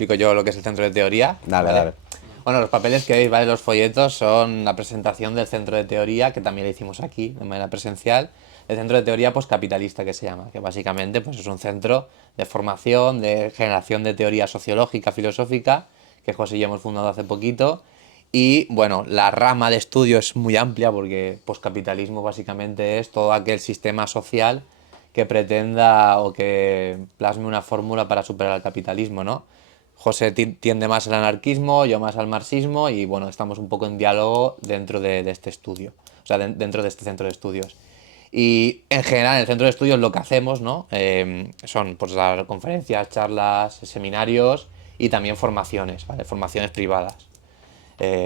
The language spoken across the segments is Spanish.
explico yo lo que es el centro de teoría. Dale, ¿vale? dale. Bueno, los papeles que veis, ¿vale? Los folletos son la presentación del centro de teoría, que también lo hicimos aquí de manera presencial. El centro de teoría poscapitalista, que se llama, que básicamente pues, es un centro de formación, de generación de teoría sociológica, filosófica, que José y yo hemos fundado hace poquito. Y bueno, la rama de estudio es muy amplia porque poscapitalismo básicamente es todo aquel sistema social que pretenda o que plasme una fórmula para superar el capitalismo, ¿no? José tiende más al anarquismo, yo más al marxismo y bueno, estamos un poco en diálogo dentro de este estudio, o sea, dentro de este centro de estudios. Y en general en el centro de estudios lo que hacemos, ¿no? Son pues dar conferencias, charlas, seminarios y también formaciones, ¿vale? Formaciones privadas.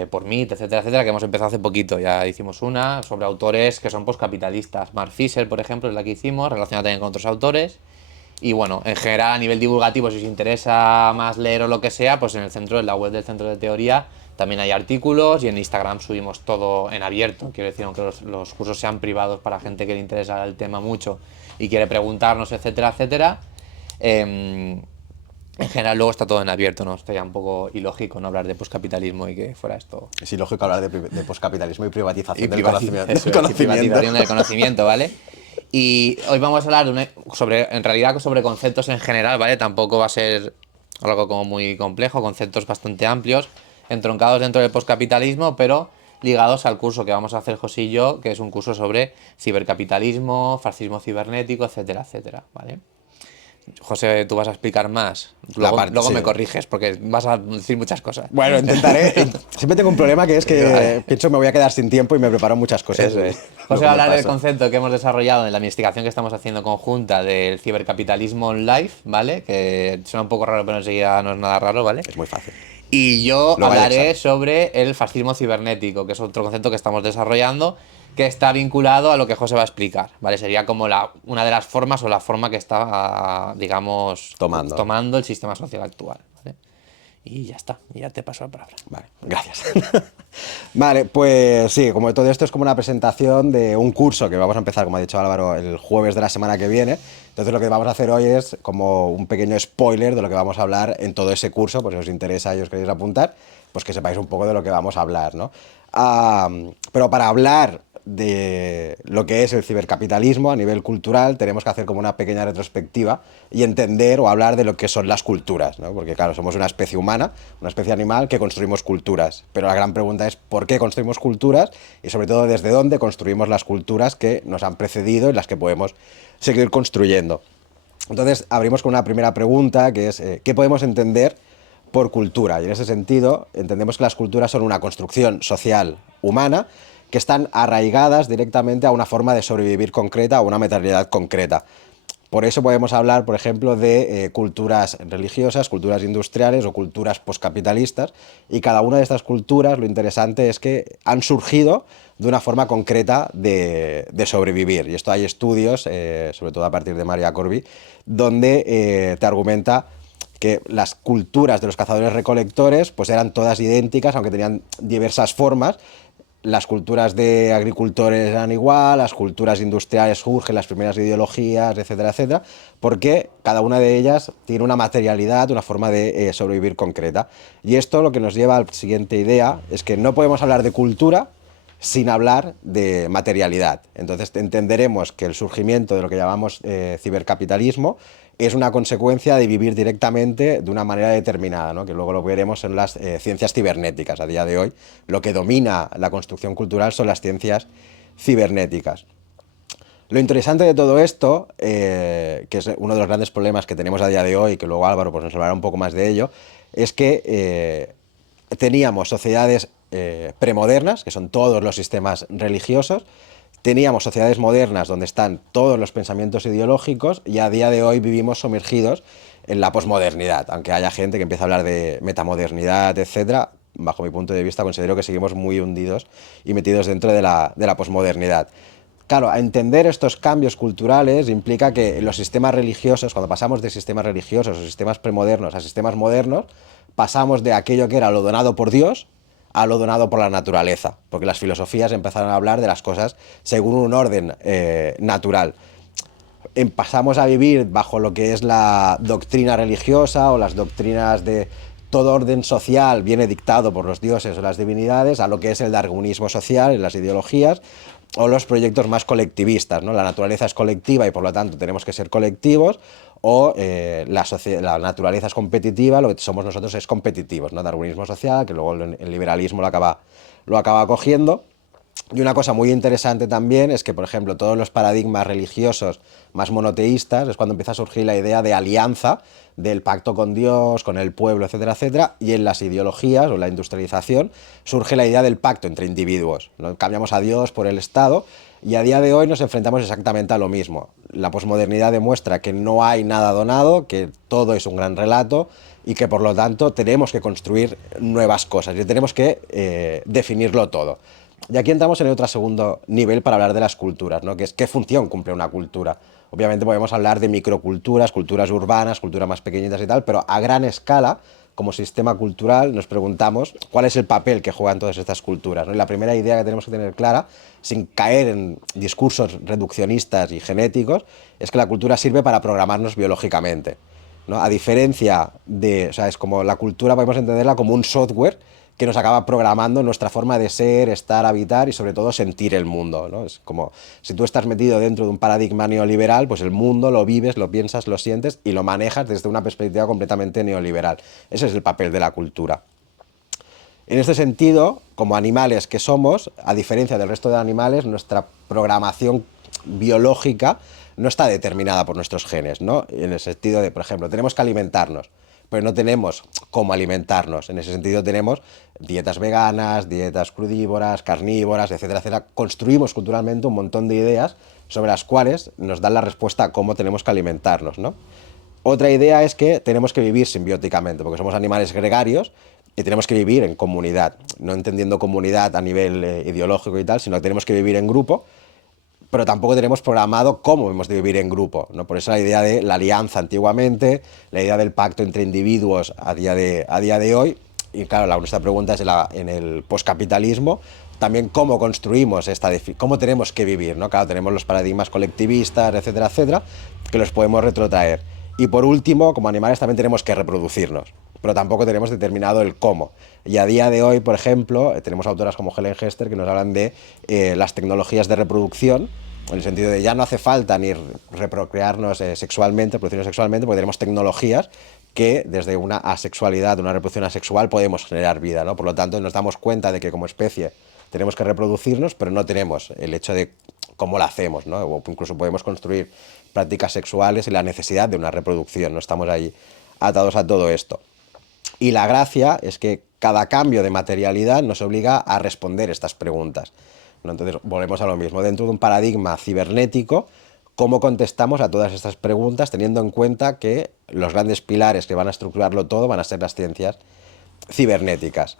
Por Meet, etcétera, etcétera, que hemos empezado hace poquito. Ya hicimos una sobre autores que son poscapitalistas. Mark Fisher, por ejemplo, es la que hicimos, relacionada también con otros autores. Y bueno, en general, a nivel divulgativo, si os interesa más leer o lo que sea, pues en el centro, en la web del centro de teoría, también hay artículos y en Instagram subimos todo en abierto. Quiero decir, aunque los cursos sean privados para gente que le interesa el tema mucho y quiere preguntarnos, etcétera, etcétera. En general luego está todo en abierto, ¿no? Estaría un poco ilógico no hablar de poscapitalismo y que fuera esto... Es ilógico hablar de poscapitalismo y privatización del Eso es, conocimiento. y privatización del conocimiento, ¿vale? Y hoy vamos a hablar en realidad sobre conceptos en general, ¿vale? Tampoco va a ser algo como muy complejo, conceptos bastante amplios, entroncados dentro del poscapitalismo, pero ligados al curso que vamos a hacer José y yo, que es un curso sobre cibercapitalismo, fascismo cibernético, etcétera, etcétera, ¿vale? José, tú vas a explicar más. Luego Sí. me corriges porque vas a decir muchas cosas. Bueno, intentaré. Siempre tengo un problema que es que Vale. pienso que me voy a quedar sin tiempo y me preparo muchas cosas. Eso es. Luego José va a me hablar del paso. concepto que hemos desarrollado en la investigación que estamos haciendo conjunta del cibercapitalismo online, ¿vale? Que suena un poco raro, pero enseguida no es nada raro, ¿vale? Es muy fácil. Y yo Lo va a hablaré examen. sobre el fascismo cibernético, que es otro concepto que estamos desarrollando, que está vinculado a lo que José va a explicar, ¿vale? Sería como una de las formas o la forma que está, digamos, Tomando. tomando el sistema social actual, ¿vale? Y ya está, y ya te paso la palabra. Vale, gracias. Vale, pues sí, como todo esto es como una presentación de un curso que vamos a empezar, como ha dicho Álvaro, el jueves de la semana que viene. Entonces lo que vamos a hacer hoy es como un pequeño spoiler de lo que vamos a hablar en todo ese curso, pues si os interesa y os queréis apuntar, pues que sepáis un poco de lo que vamos a hablar, ¿no? Pero para hablar de lo que es el cibercapitalismo a nivel cultural, tenemos que hacer como una pequeña retrospectiva y entender o hablar de lo que son las culturas, ¿no? Porque claro, somos una especie humana, una especie animal que construimos culturas, pero la gran pregunta es ¿por qué construimos culturas? Y sobre todo desde dónde construimos las culturas que nos han precedido y las que podemos seguir construyendo. Entonces abrimos con una primera pregunta que es ¿qué podemos entender por cultura? Y en ese sentido entendemos que las culturas son una construcción social humana que están arraigadas directamente a una forma de sobrevivir concreta, a una materialidad concreta. Por eso podemos hablar, por ejemplo, de culturas religiosas, culturas industriales o culturas poscapitalistas, y cada una de estas culturas, lo interesante es que han surgido de una forma concreta de sobrevivir. Y esto hay estudios, sobre todo a partir de Maria Corby, donde te argumenta que las culturas de los cazadores-recolectores pues eran todas idénticas, aunque tenían diversas formas. Las culturas de agricultores eran igual, las culturas industriales surgen, las primeras ideologías, etcétera, etcétera, porque cada una de ellas tiene una materialidad, una forma de sobrevivir concreta. Y esto lo que nos lleva a la siguiente idea, es que no podemos hablar de cultura sin hablar de materialidad. Entonces entenderemos que el surgimiento de lo que llamamos cibercapitalismo es una consecuencia de vivir directamente de una manera determinada, ¿no? Que luego lo veremos en las ciencias cibernéticas. A día de hoy lo que domina la construcción cultural son las ciencias cibernéticas. Lo interesante de todo esto, que es uno de los grandes problemas que tenemos a día de hoy, que luego Álvaro pues, nos hablará un poco más de ello, es que teníamos sociedades premodernas, que son todos los sistemas religiosos, teníamos sociedades modernas donde están todos los pensamientos ideológicos y a día de hoy vivimos sumergidos en la posmodernidad, aunque haya gente que empieza a hablar de metamodernidad, etcétera. Bajo mi punto de vista considero que seguimos muy hundidos y metidos dentro de la posmodernidad. Claro, a entender estos cambios culturales implica que los sistemas religiosos, cuando pasamos de sistemas religiosos o sistemas premodernos a sistemas modernos, pasamos de aquello que era lo donado por Dios a lo donado por la naturaleza, porque las filosofías empezaron a hablar de las cosas según un orden natural. pasamos a vivir bajo lo que es la doctrina religiosa o las doctrinas de todo orden social viene dictado por los dioses o las divinidades, a lo que es el darwinismo social en las ideologías o los proyectos más colectivistas, ¿no? La naturaleza es colectiva y por lo tanto tenemos que ser colectivos, o la naturaleza es competitiva, lo que somos nosotros es competitivos, ¿no? Darwinismo social, que luego el liberalismo lo acaba cogiendo. Y una cosa muy interesante también es que, por ejemplo, todos los paradigmas religiosos más monoteístas es cuando empieza a surgir la idea de alianza, del pacto con Dios, con el pueblo, etcétera, etcétera, y en las ideologías o la industrialización surge la idea del pacto entre individuos, ¿no? Cambiamos a Dios por el Estado y a día de hoy nos enfrentamos exactamente a lo mismo. La posmodernidad demuestra que no hay nada donado, que todo es un gran relato y que por lo tanto tenemos que construir nuevas cosas y tenemos que definirlo todo. Y aquí entramos en el otro segundo nivel para hablar de las culturas, ¿no? Que es qué función cumple una cultura. Obviamente podemos hablar de microculturas, culturas urbanas, culturas más pequeñitas y tal, pero a gran escala, como sistema cultural, nos preguntamos cuál es el papel que juegan todas estas culturas, ¿no? Y la primera idea que tenemos que tener clara, sin caer en discursos reduccionistas y genéticos, es que la cultura sirve para programarnos biológicamente, ¿no? A diferencia de, o sea, es como la cultura podemos entenderla como un software que nos acaba programando nuestra forma de ser, estar, habitar y sobre todo sentir el mundo, ¿no? Es como si tú estás metido dentro de un paradigma neoliberal, pues el mundo lo vives, lo piensas, lo sientes y lo manejas desde una perspectiva completamente neoliberal. Ese es el papel de la cultura. En este sentido, como animales que somos, a diferencia del resto de animales, nuestra programación biológica no está determinada por nuestros genes, ¿no? En el sentido de, por ejemplo, tenemos que alimentarnos, pero no tenemos cómo alimentarnos. En ese sentido tenemos dietas veganas, dietas crudívoras, carnívoras, etcétera, etcétera. Construimos culturalmente un montón de ideas sobre las cuales nos dan la respuesta a cómo tenemos que alimentarnos, ¿no? Otra idea es que tenemos que vivir simbióticamente, porque somos animales gregarios y tenemos que vivir en comunidad, no entendiendo comunidad a nivel ideológico y tal, sino que tenemos que vivir en grupo, pero tampoco tenemos programado cómo hemos de vivir en grupo, ¿no? Por eso la idea de la alianza antiguamente, la idea del pacto entre individuos a día de hoy, y claro, nuestra pregunta es en el poscapitalismo, también cómo construimos cómo tenemos que vivir, ¿no? Claro, tenemos los paradigmas colectivistas, etcétera, etcétera, que los podemos retrotraer. Y por último, como animales también tenemos que reproducirnos, pero tampoco tenemos determinado el cómo. Y a día de hoy, por ejemplo, tenemos autoras como Helen Hester que nos hablan de las tecnologías de reproducción, en el sentido de ya no hace falta ni reprocrearnos sexualmente, reproducirnos sexualmente, porque tenemos tecnologías que desde una asexualidad, una reproducción asexual, podemos generar vida, ¿no? Por lo tanto, nos damos cuenta de que como especie tenemos que reproducirnos, pero no tenemos el hecho de cómo la hacemos, ¿no? O incluso podemos construir prácticas sexuales y la necesidad de una reproducción, no estamos ahí atados a todo esto. Y la gracia es que cada cambio de materialidad nos obliga a responder estas preguntas, ¿no? Entonces volvemos a lo mismo, dentro de un paradigma cibernético, cómo contestamos a todas estas preguntas teniendo en cuenta que los grandes pilares que van a estructurarlo todo van a ser las ciencias cibernéticas.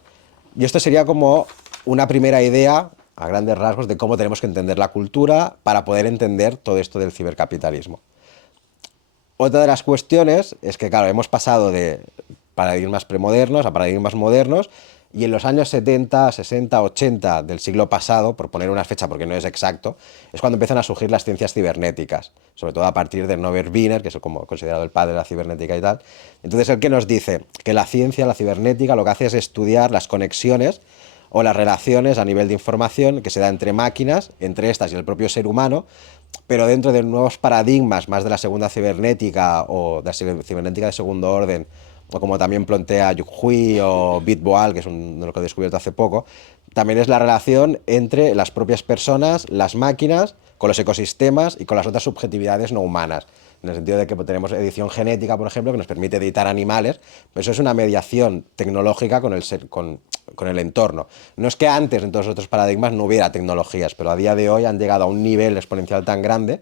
Y esto sería como una primera idea a grandes rasgos de cómo tenemos que entender la cultura para poder entender todo esto del cibercapitalismo. Otra de las cuestiones es que, claro, hemos pasado de paradigmas premodernos a paradigmas modernos y en los años 70, 60, 80 del siglo pasado, por poner una fecha porque no es exacto, es cuando empiezan a surgir las ciencias cibernéticas, sobre todo a partir de Norbert Wiener, que es como considerado el padre de la cibernética y tal. Entonces, el que nos dice que la ciencia, la cibernética, lo que hace es estudiar las conexiones o las relaciones a nivel de información que se da entre máquinas, entre estas y el propio ser humano, pero dentro de nuevos paradigmas más de la segunda cibernética o de la cibernética de segundo orden, o como también plantea Yu Hui o Bitboal, que es uno que he descubierto hace poco, también es la relación entre las propias personas, las máquinas, con los ecosistemas y con las otras subjetividades no humanas. En el sentido de que tenemos edición genética, por ejemplo, que nos permite editar animales, pero eso es una mediación tecnológica con el entorno. No es que antes, en todos los otros paradigmas, no hubiera tecnologías, pero a día de hoy han llegado a un nivel exponencial tan grande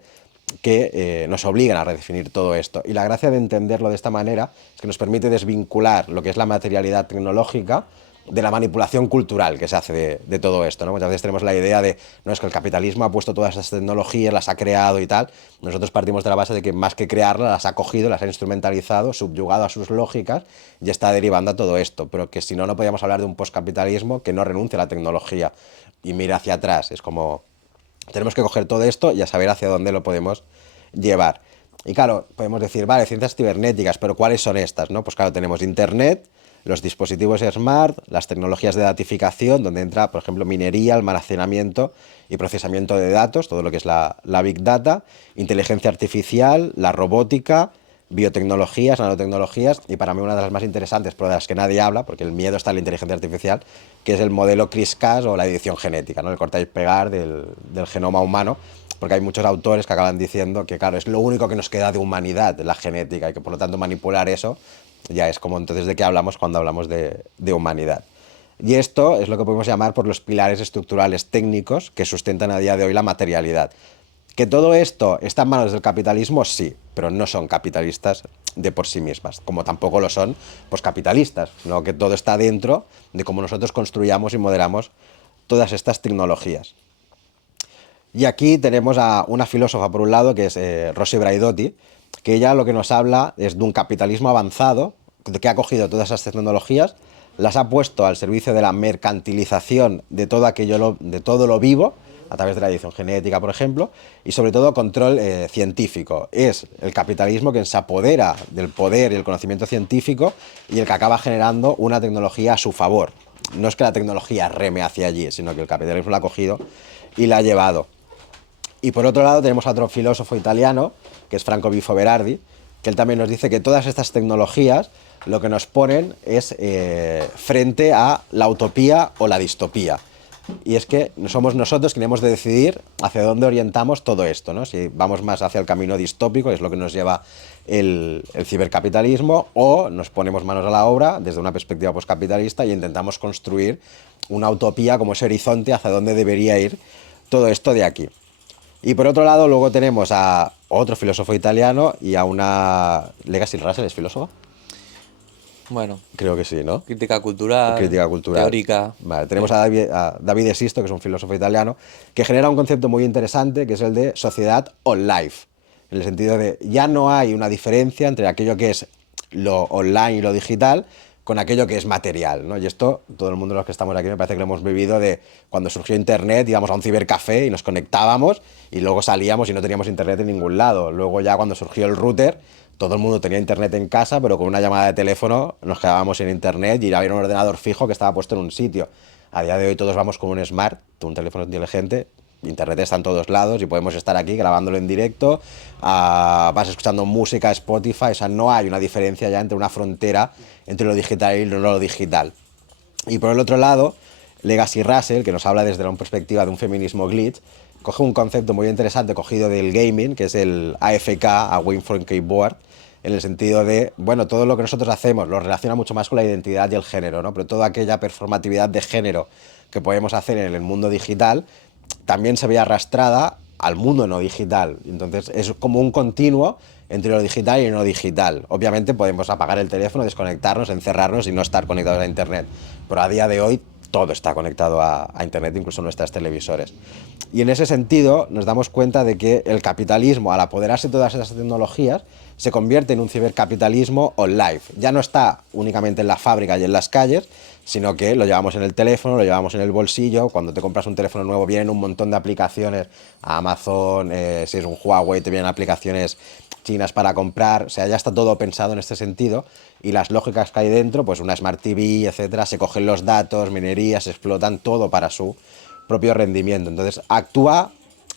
que nos obligan a redefinir todo esto. Y la gracia de entenderlo de esta manera es que nos permite desvincular lo que es la materialidad tecnológica de la manipulación cultural que se hace de todo esto, ¿no? Muchas veces tenemos la idea de, no, es que el capitalismo ha puesto todas esas tecnologías, las ha creado y tal. Nosotros partimos de la base de que más que crearlas, las ha cogido, las ha instrumentalizado, subyugado a sus lógicas y está derivando a todo esto. Pero que si no, no podríamos hablar de un postcapitalismo que no renuncie a la tecnología y mira hacia atrás. Es como, tenemos que coger todo esto y a saber hacia dónde lo podemos llevar. Y claro, podemos decir, vale, ciencias cibernéticas, pero ¿cuáles son estas, no? Pues claro, tenemos Internet, los dispositivos smart, las tecnologías de datificación, donde entra, por ejemplo, minería, almacenamiento y procesamiento de datos, todo lo que es la Big Data, inteligencia artificial, la robótica, biotecnologías, nanotecnologías, y para mí una de las más interesantes, pero de las que nadie habla, porque el miedo está en la inteligencia artificial, que es el modelo CRISPR-Cas o la edición genética, ¿no? El cortar y pegar del genoma humano, porque hay muchos autores que acaban diciendo que, claro, es lo único que nos queda de humanidad, la genética, y que por lo tanto manipular eso ya es como entonces de qué hablamos cuando hablamos de humanidad. Y esto es lo que podemos llamar por los pilares estructurales técnicos que sustentan a día de hoy la materialidad. ¿Que todo esto está en manos del capitalismo? Sí, pero no son capitalistas de por sí mismas, como tampoco lo son pues capitalistas, sino que todo está dentro de cómo nosotros construyamos y modelamos todas estas tecnologías. Y aquí tenemos a una filósofa, por un lado, que es Rosy Braidotti, que ella lo que nos habla es de un capitalismo avanzado, que ha cogido todas esas tecnologías, las ha puesto al servicio de la mercantilización de todo aquello, de todo lo vivo, a través de la edición genética, por ejemplo, y sobre todo control científico. Es el capitalismo quien se apodera del poder y el conocimiento científico y el que acaba generando una tecnología a su favor. No es que la tecnología reme hacia allí, sino que el capitalismo la ha cogido y la ha llevado. Y por otro lado tenemos a otro filósofo italiano, que es Franco Bifo Berardi, que él también nos dice que todas estas tecnologías lo que nos ponen es frente a la utopía o la distopía. Y es que somos nosotros quienes hemos de decidir hacia dónde orientamos todo esto, ¿no? Si vamos más hacia el camino distópico, que es lo que nos lleva el cibercapitalismo, o nos ponemos manos a la obra desde una perspectiva poscapitalista y intentamos construir una utopía como ese horizonte hacia dónde debería ir todo esto de aquí. Y por otro lado, luego tenemos a otro filósofo italiano y a una... ¿Legacy Russell es filósofo? Bueno, Creo que sí, ¿no? crítica cultural, Crítica cultural. teórica. Vale, tenemos a David Esisto, que es un filósofo italiano, que genera un concepto muy interesante, que es el de sociedad on-life. En el sentido de, ya no hay una diferencia entre aquello que es lo online y lo digital con aquello que es material, ¿no? Y esto, todo el mundo de los que estamos aquí me parece que lo hemos vivido de cuando surgió Internet, íbamos a un cibercafé y nos conectábamos y luego salíamos y no teníamos Internet en ningún lado. Luego ya cuando surgió el router, todo el mundo tenía Internet en casa, pero con una llamada de teléfono nos quedábamos sin Internet y había un ordenador fijo que estaba puesto en un sitio. A día de hoy todos vamos con un smart, un teléfono inteligente, Internet está en todos lados y podemos estar aquí grabándolo en directo, vas escuchando música, Spotify, o sea, no hay una diferencia ya entre una frontera entre lo digital y lo digital. Y por el otro lado, Legacy Russell, que nos habla desde una perspectiva de un feminismo glitch, coge un concepto muy interesante cogido del gaming, que es el AFK, a Win from Keyboard, en el sentido de, bueno, todo lo que nosotros hacemos lo relaciona mucho más con la identidad y el género, ¿no? Pero toda aquella performatividad de género que podemos hacer en el mundo digital también se ve arrastrada al mundo no digital. Entonces es como un continuo entre lo digital y lo no digital. Obviamente podemos apagar el teléfono, desconectarnos, encerrarnos y no estar conectados a Internet. Pero a día de hoy todo está conectado a Internet, incluso nuestros televisores. Y en ese sentido nos damos cuenta de que el capitalismo, al apoderarse de todas esas tecnologías, se convierte en un cibercapitalismo online. Ya no está únicamente en la fábrica y en las calles, sino que lo llevamos en el teléfono, lo llevamos en el bolsillo. Cuando te compras un teléfono nuevo vienen un montón de aplicaciones, Amazon, si es un Huawei te vienen aplicaciones chinas para comprar, o sea, ya está todo pensado en este sentido y las lógicas que hay dentro, pues una Smart TV, etcétera, se cogen los datos, minerías, se explotan todo para su propio rendimiento. Entonces actúa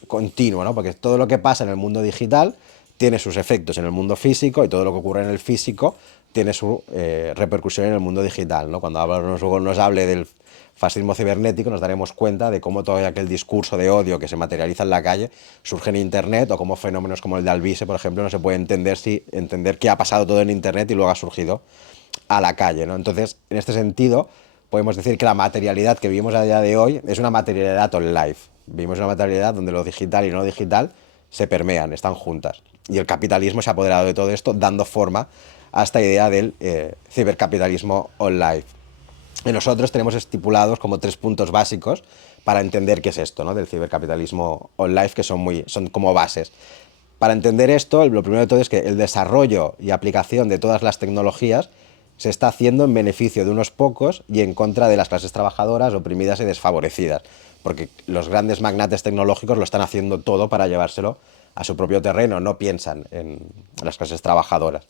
continuo, ¿no? Porque todo lo que pasa en el mundo digital tiene sus efectos en el mundo físico y todo lo que ocurre en el físico tiene su repercusión en el mundo digital, ¿no? Cuando nos hable del fascismo cibernético nos daremos cuenta de cómo todo aquel discurso de odio que se materializa en la calle surge en Internet o cómo fenómenos como el de Alvise, por ejemplo, no se puede entender qué ha pasado todo en Internet y luego ha surgido a la calle, ¿no? Entonces, en este sentido, podemos decir que la materialidad que vivimos a día de hoy es una materialidad on-life. Vivimos una materialidad donde lo digital y lo no digital se permean, están juntas. Y el capitalismo se ha apoderado de todo esto, dando forma a esta idea del cibercapitalismo on-life. Y nosotros tenemos estipulados como 3 puntos básicos para entender qué es esto, ¿no? Del cibercapitalismo on-life, que son como bases. Para entender esto, lo primero de todo es que el desarrollo y aplicación de todas las tecnologías se está haciendo en beneficio de unos pocos y en contra de las clases trabajadoras oprimidas y desfavorecidas, porque los grandes magnates tecnológicos lo están haciendo todo para llevárselo a su propio terreno, no piensan en las clases trabajadoras.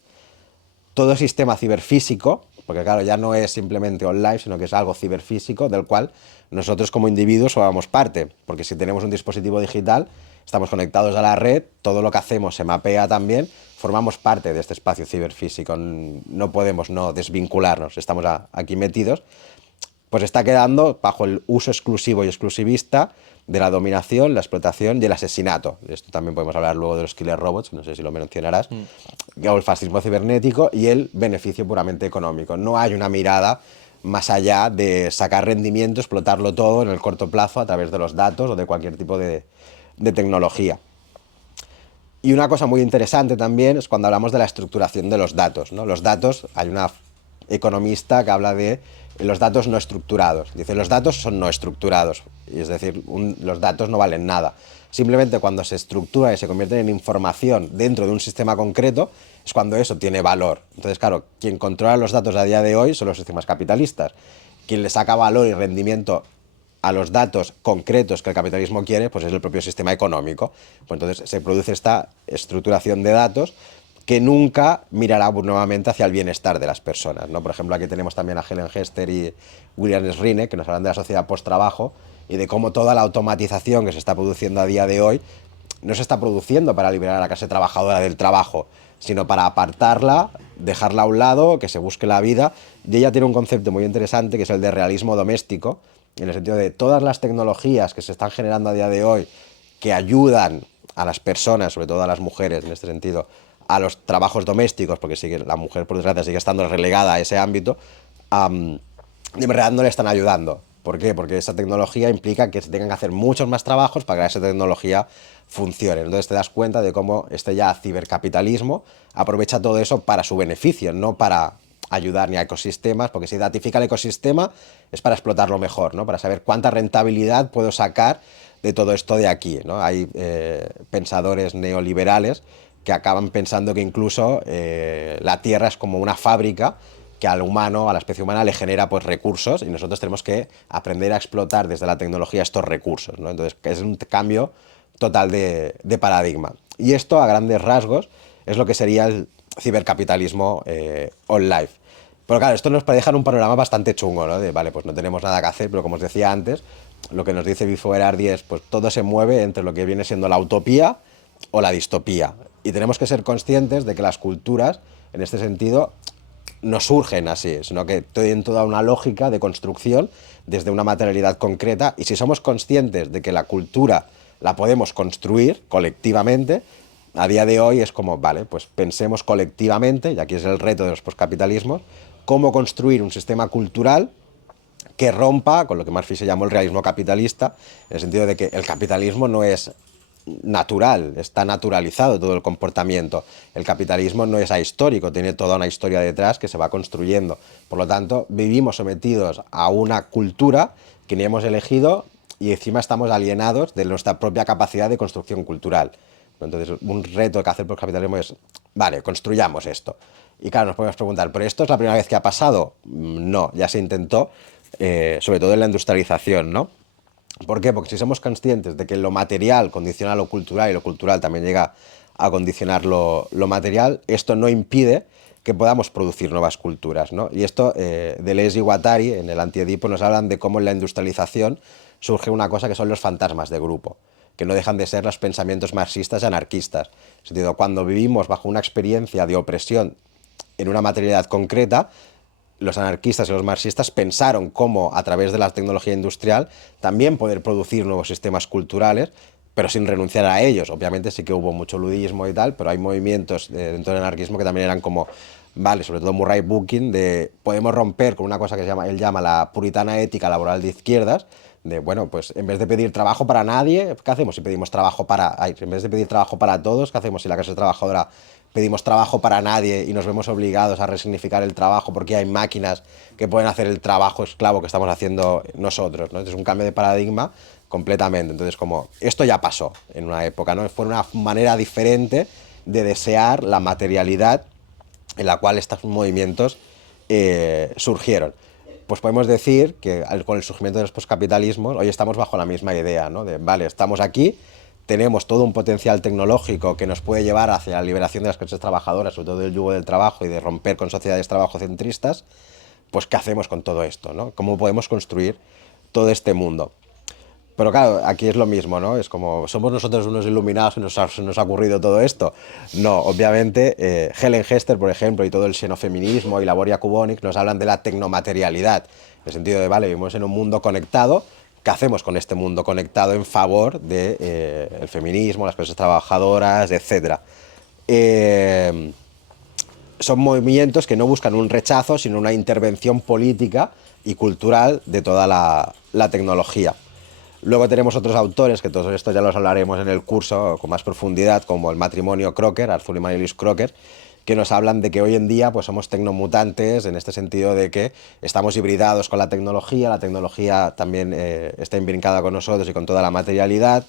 Todo sistema ciberfísico, porque claro, ya no es simplemente online, sino que es algo ciberfísico del cual nosotros como individuos formamos parte, porque si tenemos un dispositivo digital, estamos conectados a la red, todo lo que hacemos se mapea también, formamos parte de este espacio ciberfísico, no podemos no desvincularnos, estamos aquí metidos, pues está quedando bajo el uso exclusivo y exclusivista de la dominación, la explotación y el asesinato. Esto también podemos hablar luego de los killer robots, no sé si lo mencionarás, o el fascismo cibernético y el beneficio puramente económico. No hay una mirada más allá de sacar rendimiento, explotarlo todo en el corto plazo a través de los datos o de cualquier tipo de tecnología. Y una cosa muy interesante también es cuando hablamos de la estructuración de los datos, ¿no? Los datos, hay una economista que habla de los datos no estructurados. Dice, los datos son no estructurados, y es decir, los datos no valen nada. Simplemente cuando se estructura y se convierten en información dentro de un sistema concreto, es cuando eso tiene valor. Entonces, claro, quien controla los datos a día de hoy son los sistemas capitalistas. Quien le saca valor y rendimiento a los datos concretos que el capitalismo quiere, pues es el propio sistema económico. Pues entonces se produce esta estructuración de datos que nunca mirará nuevamente hacia el bienestar de las personas, ¿no? Por ejemplo, aquí tenemos también a Helen Hester y William Srine, que nos hablan de la sociedad post-trabajo y de cómo toda la automatización que se está produciendo a día de hoy no se está produciendo para liberar a la clase trabajadora del trabajo, sino para apartarla, dejarla a un lado, que se busque la vida. Y ella tiene un concepto muy interesante que es el de realismo doméstico, en el sentido de todas las tecnologías que se están generando a día de hoy que ayudan a las personas, sobre todo a las mujeres en este sentido, a los trabajos domésticos, porque sigue, la mujer por desgracia sigue estando relegada a ese ámbito, en realidad no le están ayudando. ¿Por qué? Porque esa tecnología implica que se tengan que hacer muchos más trabajos para que esa tecnología funcione. Entonces te das cuenta de cómo este ya cibercapitalismo aprovecha todo eso para su beneficio, no para ayudar ni a ecosistemas, porque si datifica el ecosistema es para explotarlo mejor, ¿no? Para saber cuánta rentabilidad puedo sacar de todo esto de aquí, ¿no? Hay pensadores neoliberales que acaban pensando que incluso la Tierra es como una fábrica que al humano, a la especie humana, le genera pues recursos y nosotros tenemos que aprender a explotar desde la tecnología estos recursos, ¿no? Entonces es un cambio total de paradigma. Y esto, a grandes rasgos, es lo que sería el cibercapitalismo online. Pero claro, esto nos deja en un panorama bastante chungo, ¿no? De, vale, pues no tenemos nada que hacer, pero como os decía antes, lo que nos dice Bifo Berardi es, pues todo se mueve entre lo que viene siendo la utopía o la distopía. Y tenemos que ser conscientes de que las culturas, en este sentido, no surgen así, sino que tienen toda una lógica de construcción desde una materialidad concreta. Y si somos conscientes de que la cultura la podemos construir colectivamente, a día de hoy es como, vale, pues pensemos colectivamente, y aquí es el reto de los postcapitalismos, cómo construir un sistema cultural que rompa con lo que Marx se llamó el realismo capitalista, en el sentido de que el capitalismo no es natural, está naturalizado todo el comportamiento. El capitalismo no es ahistórico, tiene toda una historia detrás que se va construyendo. Por lo tanto, vivimos sometidos a una cultura que ni hemos elegido y encima estamos alienados de nuestra propia capacidad de construcción cultural. Entonces, un reto que hace el capitalismo es, vale, construyamos esto. Y claro, nos podemos preguntar, ¿pero esto es la primera vez que ha pasado? No, ya se intentó, sobre todo en la industrialización, ¿no? ¿Por qué? Porque si somos conscientes de que lo material condiciona lo cultural y lo cultural también llega a condicionar lo material, esto no impide que podamos producir nuevas culturas, ¿no? Y esto, Deleuze y Guattari, en el Antiedipo, nos hablan de cómo en la industrialización surge una cosa que son los fantasmas de grupo, que no dejan de ser los pensamientos marxistas y anarquistas. En el sentido, cuando vivimos bajo una experiencia de opresión en una materialidad concreta, los anarquistas y los marxistas pensaron cómo, a través de la tecnología industrial, también poder producir nuevos sistemas culturales, pero sin renunciar a ellos. Obviamente sí que hubo mucho ludismo y tal, pero hay movimientos dentro del anarquismo que también eran como, vale, sobre todo Murray Bookchin, de podemos romper con una cosa que él llama la puritana ética laboral de izquierdas, de, bueno, pues en vez de pedir trabajo para nadie, ¿qué hacemos si pedimos trabajo para... en vez de pedir trabajo para todos, ¿qué hacemos si la clase trabajadora pedimos trabajo para nadie y nos vemos obligados a resignificar el trabajo porque hay máquinas que pueden hacer el trabajo esclavo que estamos haciendo nosotros, ¿no? Entonces es un cambio de paradigma completamente. Entonces, como esto ya pasó en una época, ¿no? Fue una manera diferente de desear la materialidad en la cual estos movimientos surgieron. Pues podemos decir que con el surgimiento de los postcapitalismos hoy estamos bajo la misma idea, ¿no? De, vale, estamos aquí, tenemos todo un potencial tecnológico que nos puede llevar hacia la liberación de las clases trabajadoras, sobre todo del yugo del trabajo y de romper con sociedades trabajocentristas, pues ¿qué hacemos con todo esto, ¿no? ¿Cómo podemos construir todo este mundo? Pero claro, aquí es lo mismo, ¿no? Es como, ¿somos nosotros unos iluminados y se nos ha ocurrido todo esto? No, obviamente, Helen Hester, por ejemplo, y todo el xenofeminismo y la Boria Kubonic nos hablan de la tecnomaterialidad, en el sentido de, vale, vivimos en un mundo conectado, ¿qué hacemos con este mundo conectado en favor de, el feminismo, las clases trabajadoras, etcétera? Son movimientos que no buscan un rechazo, sino una intervención política y cultural de toda la tecnología. Luego tenemos otros autores, que todos estos ya los hablaremos en el curso con más profundidad, como el matrimonio Crocker, Arthur y Marilyn Crocker, que nos hablan de que hoy en día pues, somos tecnomutantes, en este sentido de que estamos hibridados con la tecnología también está imbrincada con nosotros y con toda la materialidad.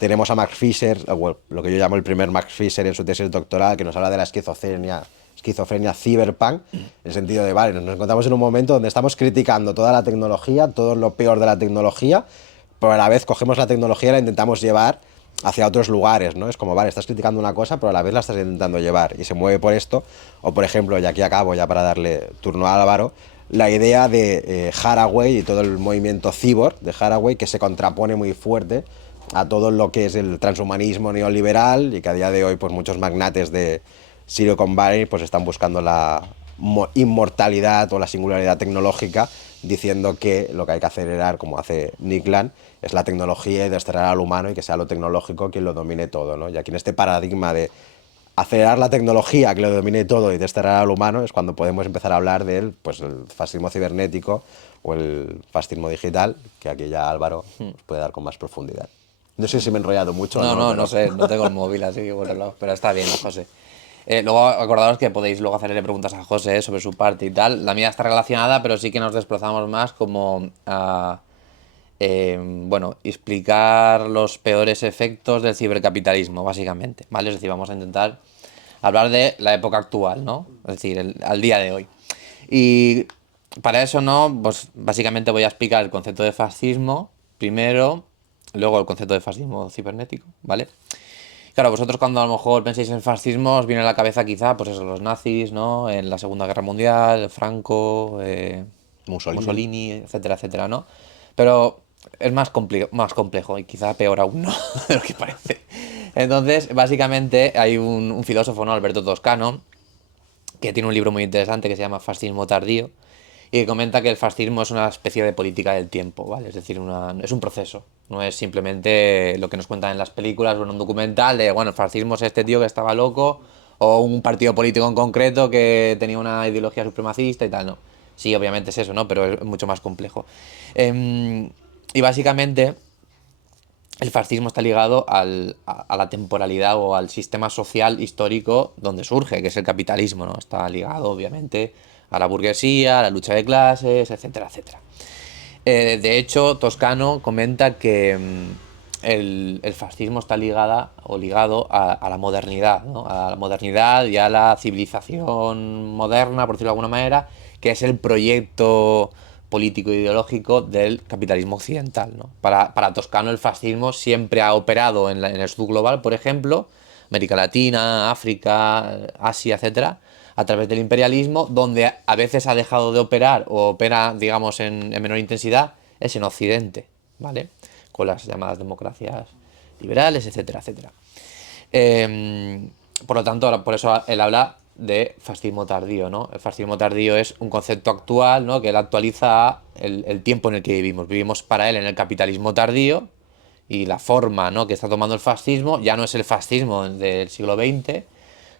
Tenemos a Max Fisher, lo que yo llamo el primer Max Fisher en su tesis doctoral, que nos habla de la esquizofrenia cyberpunk, en el sentido de, vale, nos encontramos en un momento donde estamos criticando toda la tecnología, todo lo peor de la tecnología, pero a la vez cogemos la tecnología y la intentamos llevar hacia otros lugares, ¿no? Es como, vale, estás criticando una cosa, pero a la vez la estás intentando llevar y se mueve por esto. O, por ejemplo, y aquí acabo ya para darle turno a Álvaro, la idea de Haraway y todo el movimiento cyborg de Haraway, que se contrapone muy fuerte a todo lo que es el transhumanismo neoliberal y que a día de hoy pues muchos magnates de Silicon Valley pues están buscando la inmortalidad o la singularidad tecnológica, diciendo que lo que hay que acelerar, como hace Nick Land, es la tecnología y desterrar al humano y que sea lo tecnológico quien lo domine todo, ¿no? Y aquí en este paradigma de acelerar la tecnología que lo domine todo y desterrar al humano es cuando podemos empezar a hablar del pues, el fascismo cibernético o el fascismo digital, que aquí ya Álvaro nos puede dar con más profundidad. No sé si me he enrollado mucho o No, no, no, pero... no sé, no tengo el móvil, así que bueno, pero está bien, José. Luego acordaros que podéis luego hacerle preguntas a José sobre su parte y tal. La mía está relacionada, pero sí que nos desplazamos más como a, bueno, explicar los peores efectos del cibercapitalismo, básicamente, ¿vale? Es decir, vamos a intentar hablar de la época actual, ¿no? Es decir, al día de hoy. Y para eso, ¿no? Pues básicamente voy a explicar el concepto de fascismo primero, luego el concepto de fascismo cibernético, ¿vale? Claro, vosotros cuando a lo mejor pensáis en fascismo os viene a la cabeza quizá, pues eso, los nazis, ¿no? En la Segunda Guerra Mundial, Franco, Mussolini. Mussolini, etcétera, etcétera, ¿no? Pero es más complejo y quizá peor aún, ¿no? De lo que parece. Entonces, básicamente hay un filósofo, ¿no? Alberto Toscano, que tiene un libro muy interesante que se llama Fascismo tardío y que comenta que el fascismo es una especie de política del tiempo, ¿vale? Es decir, es un proceso, no es simplemente lo que nos cuentan en las películas o en un documental de, bueno, el fascismo es este tío que estaba loco o un partido político en concreto que tenía una ideología supremacista y tal, no. Sí, obviamente es eso, ¿no? Pero es mucho más complejo. Y básicamente el fascismo está ligado a la temporalidad o al sistema social histórico donde surge, que es el capitalismo, ¿no? Está ligado, obviamente, a la burguesía, a la lucha de clases, etcétera, etcétera. De hecho, Toscano comenta que el fascismo está ligado a la modernidad, ¿no? A la modernidad y a la civilización moderna, por decirlo de alguna manera, que es el proyecto político e ideológico del capitalismo occidental, ¿no? Para Toscano el fascismo siempre ha operado en el sur global, por ejemplo, América Latina, África, Asia, etcétera, a través del imperialismo, donde a veces ha dejado de operar o opera, digamos, en menor intensidad, es en Occidente, ¿vale? Con las llamadas democracias liberales, etcétera, etcétera. Por lo tanto, por eso él habla de fascismo tardío, ¿no? El fascismo tardío es un concepto actual, ¿no? Que él actualiza a el tiempo en el que vivimos. Vivimos para él en el capitalismo tardío y la forma, ¿no? Que está tomando el fascismo ya no es el fascismo del siglo XX,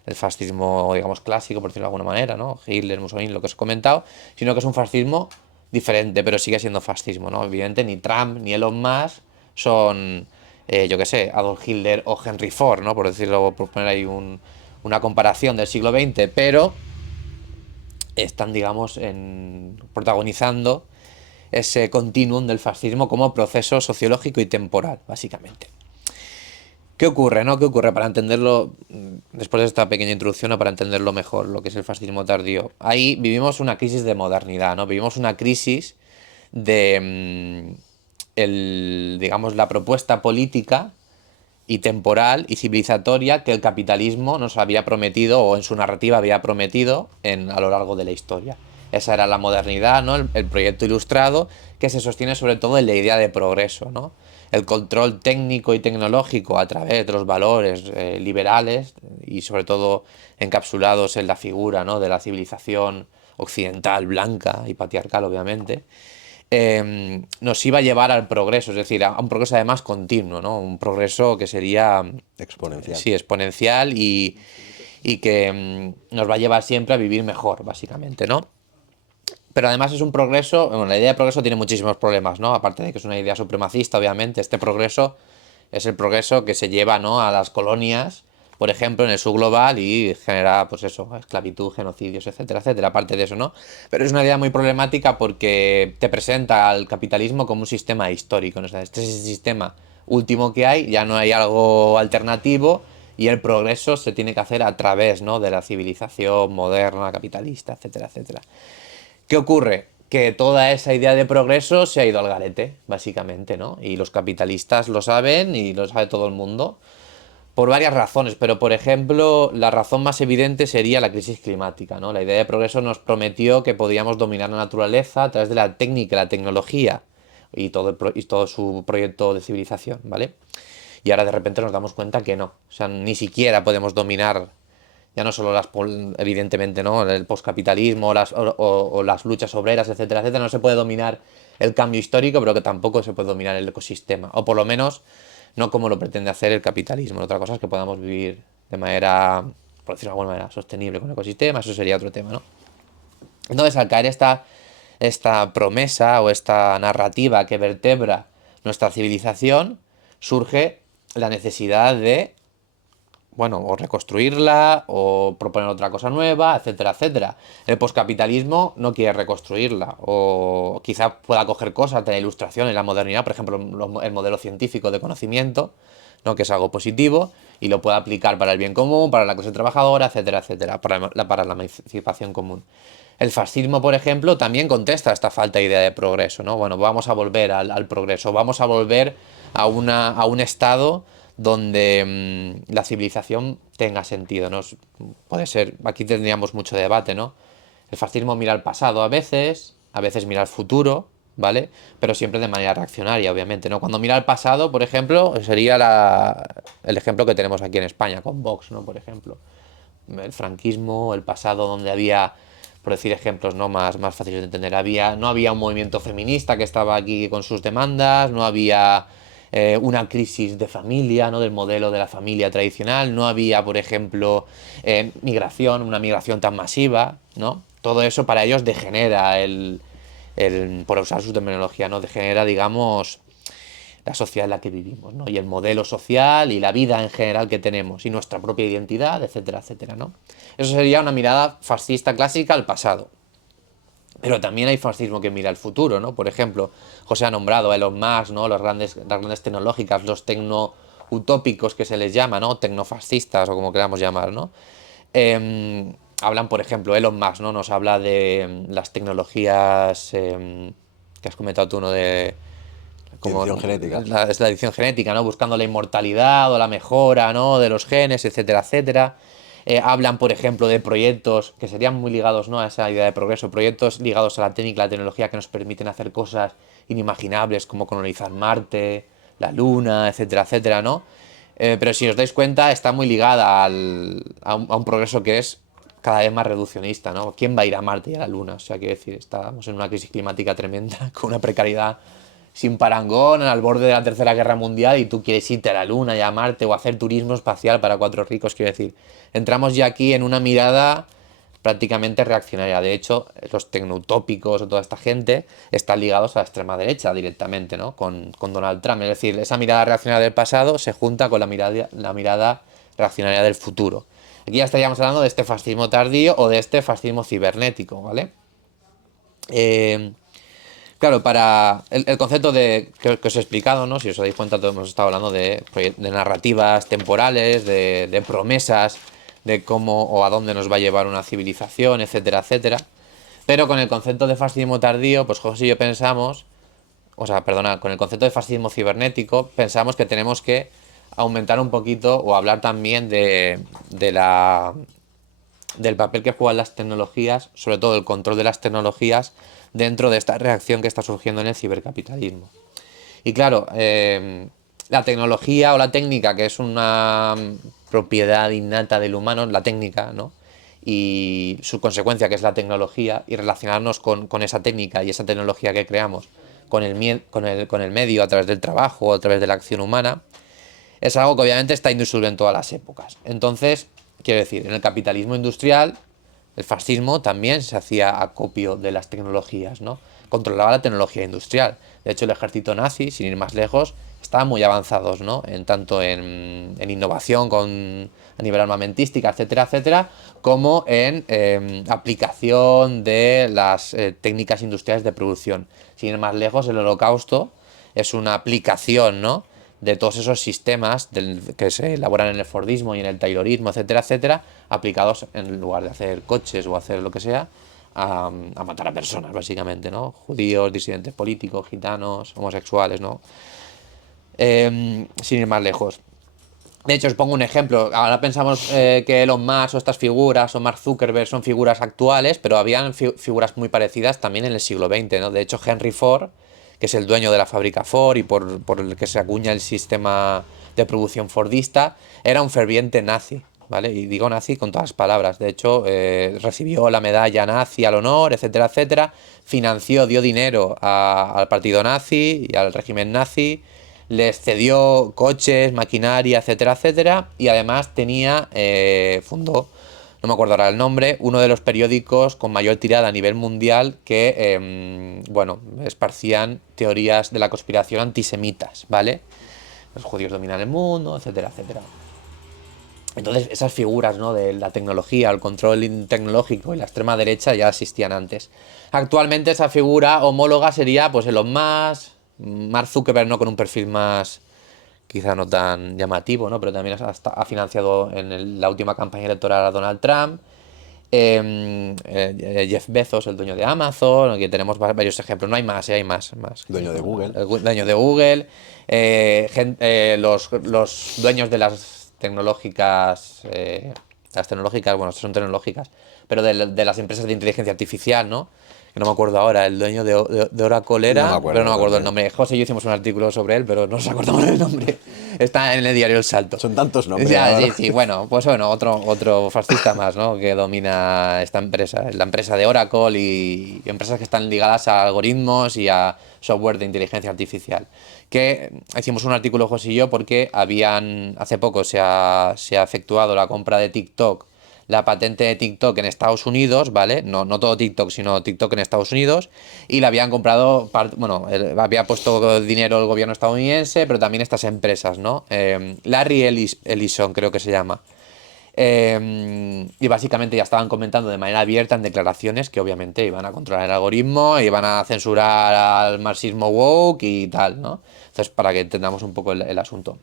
el fascismo, digamos, clásico, por decirlo de alguna manera, ¿no? Hitler, Mussolini, lo que os he comentado, sino que es un fascismo diferente, pero sigue siendo fascismo, ¿no? Evidente, ni Trump ni Elon Musk son, yo qué sé, Adolf Hitler o Henry Ford, ¿no? Por decirlo, por poner ahí una comparación del siglo XX, pero están, digamos, protagonizando ese continuum del fascismo como proceso sociológico y temporal, básicamente. ¿Qué ocurre, no? ¿Qué ocurre para entenderlo, después de esta pequeña introducción, o para entenderlo mejor, lo que es el fascismo tardío? Ahí vivimos una crisis de modernidad, ¿no? Vivimos una crisis de, digamos, la propuesta política y temporal y civilizatoria que el capitalismo nos había prometido o en su narrativa había prometido a lo largo de la historia. Esa era la modernidad, ¿no? El proyecto ilustrado que se sostiene sobre todo en la idea de progreso, ¿no? El control técnico y tecnológico a través de los valores liberales y sobre todo encapsulados en la figura, ¿no? de la civilización occidental, blanca y patriarcal, obviamente, nos iba a llevar al progreso, es decir, a un progreso además continuo, ¿no? Un progreso que sería, Exponencial. sí, exponencial y que nos va a llevar siempre a vivir mejor, básicamente, ¿no? Pero además es un progreso, bueno, la idea de progreso tiene muchísimos problemas, ¿no? Aparte de que es una idea supremacista, obviamente, este progreso es el progreso que se lleva, ¿no? a las colonias, por ejemplo, en el sur global y genera, pues eso, esclavitud, genocidios, etcétera, etcétera, aparte de eso, ¿no? Pero es una idea muy problemática porque te presenta al capitalismo como un sistema histórico, ¿no? O sea, este es el sistema último que hay, ya no hay algo alternativo y el progreso se tiene que hacer a través, ¿no? de la civilización moderna, capitalista, etcétera, etcétera. ¿Qué ocurre? Que toda esa idea de progreso se ha ido al garete, básicamente, ¿no? Y los capitalistas lo saben y lo sabe todo el mundo por varias razones, pero por ejemplo, la razón más evidente sería la crisis climática, ¿no? La idea de progreso nos prometió que podíamos dominar la naturaleza a través de la técnica, la tecnología y todo su proyecto de civilización, ¿vale? Y ahora de repente nos damos cuenta que no, o sea, ni siquiera podemos dominar ya no solo evidentemente, ¿no? El postcapitalismo o las luchas obreras, etcétera, etcétera, no se puede dominar el cambio histórico, pero que tampoco se puede dominar el ecosistema, o por lo menos no como lo pretende hacer el capitalismo. Otra cosa es que podamos vivir de manera, por decirlo de alguna manera, sostenible con el ecosistema, eso sería otro tema, ¿no? Entonces, al caer esta promesa o esta narrativa que vertebra nuestra civilización, surge la necesidad de, bueno, o reconstruirla o proponer otra cosa nueva, etcétera, etcétera. El poscapitalismo no quiere reconstruirla o quizá pueda coger cosas de la ilustración y la modernidad, por ejemplo, el modelo científico de conocimiento, ¿no? que es algo positivo y lo puede aplicar para el bien común, para la clase trabajadora, etcétera, etcétera, para la emancipación común. El fascismo, por ejemplo, también contesta a esta falta de idea de progreso, ¿no? Bueno, vamos a volver al progreso, vamos a volver a un estado donde la civilización tenga sentido, ¿no? Puede ser, aquí tendríamos mucho debate, ¿no? El fascismo mira al pasado a veces mira al futuro, ¿vale? Pero siempre de manera reaccionaria, obviamente, ¿no? Cuando mira al pasado, por ejemplo, sería el ejemplo que tenemos aquí en España, con Vox, ¿no? Por ejemplo, el franquismo, el pasado donde había, por decir ejemplos, ¿no? más fáciles de entender, no había un movimiento feminista que estaba aquí con sus demandas, no había una crisis de familia, ¿no? del modelo de la familia tradicional, no había, por ejemplo, una migración tan masiva, ¿no? Todo eso para ellos degenera por usar su terminología, ¿no? Degenera, digamos, la sociedad en la que vivimos, ¿no? Y el modelo social y la vida en general que tenemos, y nuestra propia identidad, etcétera, etcétera, ¿no? Eso sería una mirada fascista clásica al pasado. Pero también hay fascismo que mira al futuro, ¿no? Por ejemplo, José ha nombrado a Elon Musk, ¿no? Las grandes tecnológicas, los tecno-utópicos que se les llama, ¿no? Tecnofascistas o como queramos llamar, ¿no? Hablan, por ejemplo, Elon Musk, ¿no? Nos habla de las tecnologías que has comentado tú, ¿no? De como Edición genética. es la edición genética, ¿no? Buscando la inmortalidad o la mejora, ¿no? De los genes, etcétera, etcétera. Hablan, por ejemplo, de proyectos que serían muy ligados, ¿no? a esa idea de progreso, proyectos ligados a la técnica, la tecnología que nos permiten hacer cosas inimaginables como colonizar Marte, la Luna, etcétera, etcétera, ¿no? Pero si os dais cuenta, está muy ligada a un progreso que es cada vez más reduccionista, ¿no? ¿Quién va a ir a Marte y a la Luna? O sea, quiero decir, estamos en una crisis climática tremenda, con una precariedad sin parangón, al borde de la Tercera Guerra Mundial y tú quieres irte a la Luna y a Marte o hacer turismo espacial para cuatro ricos, quiero decir. Entramos ya aquí en una mirada prácticamente reaccionaria. De hecho, los tecnoutópicos o toda esta gente están ligados a la extrema derecha directamente, ¿no? Con Donald Trump. Es decir, esa mirada reaccionaria del pasado se junta con la mirada reaccionaria del futuro. Aquí ya estaríamos hablando de este fascismo tardío o de este fascismo cibernético, ¿vale? Claro, para el concepto que os he explicado, ¿no? Si os dais cuenta, todos hemos estado hablando de narrativas temporales, de promesas, de cómo o a dónde nos va a llevar una civilización, etcétera, etcétera. Pero con el concepto de fascismo tardío, pues José y yo pensamos, o sea, perdona, con el concepto de fascismo cibernético, pensamos que tenemos que aumentar un poquito o hablar también del papel que juegan las tecnologías, sobre todo el control de las tecnologías dentro de esta reacción que está surgiendo en el cibercapitalismo. Y claro, la tecnología o la técnica, que es una propiedad innata del humano, la técnica, ¿no? Y su consecuencia, que es la tecnología, y relacionarnos con esa técnica y esa tecnología que creamos con el medio a través del trabajo, a través de la acción humana, es algo que obviamente está indisoluble en todas las épocas. Entonces, quiero decir, en el capitalismo industrial, el fascismo también se hacía acopio de las tecnologías, ¿no? Controlaba la tecnología industrial. De hecho, el ejército nazi, sin ir más lejos, estaban muy avanzados, ¿no? Tanto en innovación a nivel armamentística, etcétera, etcétera, como en aplicación de las técnicas industriales de producción. Sin ir más lejos, el Holocausto es una aplicación, ¿no?, de todos esos sistemas que se elaboran en el Fordismo y en el Taylorismo, etcétera, etcétera, aplicados en lugar de hacer coches o hacer lo que sea, a matar a personas, básicamente, ¿no? Judíos, disidentes políticos, gitanos, homosexuales, ¿no? Sin ir más lejos. De hecho, os pongo un ejemplo. Ahora pensamos que Elon Musk o estas figuras o Mark Zuckerberg son figuras actuales, pero habían figuras muy parecidas también en el siglo XX, ¿no? De hecho, Henry Ford, que es el dueño de la fábrica Ford y por el que se acuña el sistema de producción fordista, era un ferviente nazi, ¿vale? Y digo nazi con todas las palabras. De hecho, recibió la medalla nazi al honor, etcétera, etcétera. Financió, dio dinero al partido nazi y al régimen nazi. Les cedió coches, maquinaria, etcétera, etcétera. Y además fundó, no me acuerdo ahora el nombre, uno de los periódicos con mayor tirada a nivel mundial que, bueno, esparcían teorías de la conspiración antisemitas, ¿vale? Los judíos dominan el mundo, etcétera, etcétera. Entonces, esas figuras, ¿no?, de la tecnología, el control tecnológico y la extrema derecha ya existían antes. Actualmente esa figura homóloga sería, pues, Elon Musk, Mark Zuckerberg, ¿no?, con un perfil más, quizá no tan llamativo, ¿no?, pero también ha financiado en la última campaña electoral a Donald Trump. Jeff Bezos, el dueño de Amazon, aquí tenemos varios ejemplos, no hay más, hay más. Dueño de Google. El dueño de Google, los dueños de las tecnológicas, bueno, son tecnológicas, pero de las empresas de inteligencia artificial, ¿no? Que no me acuerdo ahora, el dueño de Oracle No me era, acuerdo pero no me acuerdo el también. nombre. José y yo hicimos un artículo sobre él, pero no nos acordamos del nombre. Está en el diario El Salto. Son tantos nombres Ya, ahora. sí, sí, bueno, pues bueno, otro fascista más, ¿no?, que domina esta empresa, la empresa de Oracle y empresas que están ligadas a algoritmos y a software de inteligencia artificial. Que hicimos un artículo, José y yo, porque hace poco se ha efectuado la compra de TikTok, la patente de TikTok en Estados Unidos, ¿vale? No, no todo TikTok, sino TikTok en Estados Unidos. Y la habían comprado, bueno, había puesto dinero el gobierno estadounidense, pero también estas empresas, ¿no? Larry Ellison, creo que se llama. Y básicamente ya estaban comentando de manera abierta en declaraciones que obviamente iban a controlar el algoritmo, iban a censurar al marxismo woke y tal, ¿no? Entonces, para que entendamos un poco el asunto.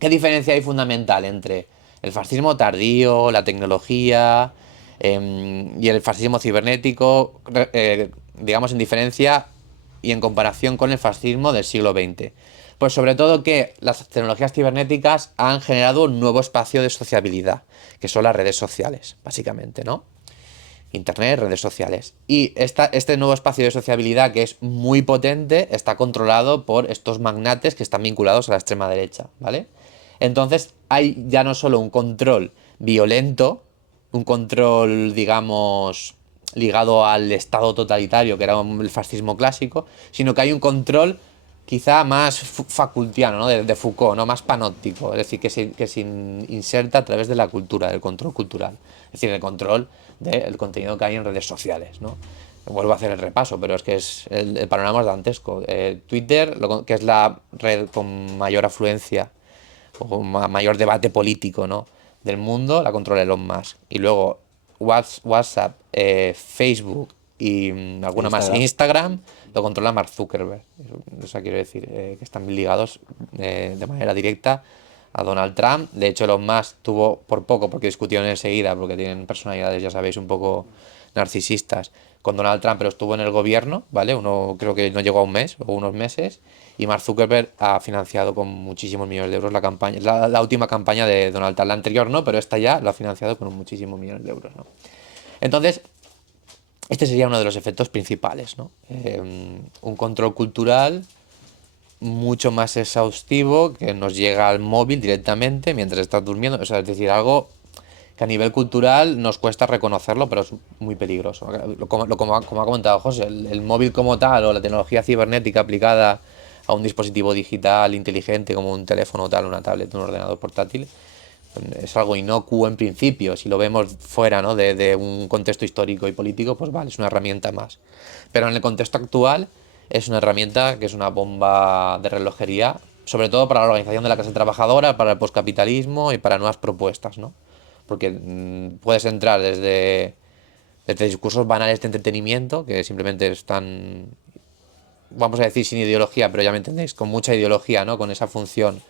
¿Qué diferencia hay fundamental entre el fascismo tardío, la tecnología y el fascismo cibernético, digamos en diferencia y en comparación con el fascismo del siglo XX? Pues sobre todo que las tecnologías cibernéticas han generado un nuevo espacio de sociabilidad, que son las redes sociales, básicamente, ¿no? Internet, redes sociales. Y este nuevo espacio de sociabilidad, que es muy potente, está controlado por estos magnates que están vinculados a la extrema derecha, ¿vale? Entonces hay ya no solo un control violento, un control, digamos, ligado al Estado totalitario, que era el fascismo clásico, sino que hay un control quizá más facultiano, ¿no?, de Foucault, ¿no?, más panóptico, es decir, que se inserta a través de la cultura, del control cultural, es decir, el control del contenido que hay en redes sociales, ¿no? Vuelvo a hacer el repaso, pero es que el panorama es dantesco. Twitter, que es la red con mayor afluencia o mayor debate político, ¿no?, del mundo, la controla Elon Musk. Y luego WhatsApp, Facebook y alguna más, Instagram. Instagram, lo controla Mark Zuckerberg. O sea, quiero decir que están ligados de manera directa a Donald Trump. De hecho, Elon Musk tuvo por poco, porque discutieron enseguida, porque tienen personalidades, ya sabéis, un poco narcisistas, con Donald Trump, pero estuvo en el gobierno, ¿vale? Uno creo que no llegó a un mes o unos meses. Y Mark Zuckerberg ha financiado con muchísimos millones de euros la campaña, la última campaña de Donald Trump. La anterior no, pero esta ya lo ha financiado con muchísimos millones de euros, ¿no? Entonces, este sería uno de los efectos principales, ¿no? Un control cultural mucho más exhaustivo que nos llega al móvil directamente mientras estás durmiendo. O sea, es decir, algo que a nivel cultural nos cuesta reconocerlo, pero es muy peligroso. Como ha comentado José, el móvil como tal o la tecnología cibernética aplicada a un dispositivo digital inteligente como un teléfono tal, una tablet, un ordenador portátil, es algo inocuo en principio. Si lo vemos fuera, ¿no?, de un contexto histórico y político, pues vale, es una herramienta más. Pero en el contexto actual es una herramienta que es una bomba de relojería, sobre todo para la organización de la clase trabajadora, para el poscapitalismo y para nuevas propuestas, ¿no? Porque puedes entrar desde discursos banales de entretenimiento, que simplemente están, vamos a decir, sin ideología, pero ya me entendéis, con mucha ideología, ¿no? Con esa función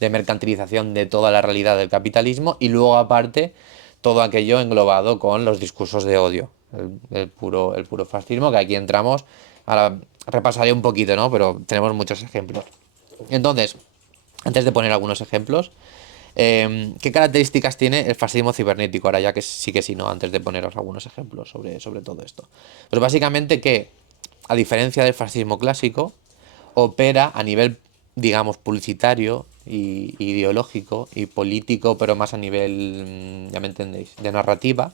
de mercantilización de toda la realidad del capitalismo, y luego aparte todo aquello englobado con los discursos de odio, el puro fascismo, que aquí entramos. Ahora repasaré un poquito, ¿no? Pero tenemos muchos ejemplos. Entonces, antes de poner algunos ejemplos, ¿qué características tiene el fascismo cibernético? Ahora ya que sí que sí, ¿no? Antes de poneros algunos ejemplos sobre todo esto. Pues básicamente que, a diferencia del fascismo clásico, opera a nivel, digamos, publicitario y ideológico y político, pero más a nivel, ya me entendéis, de narrativa,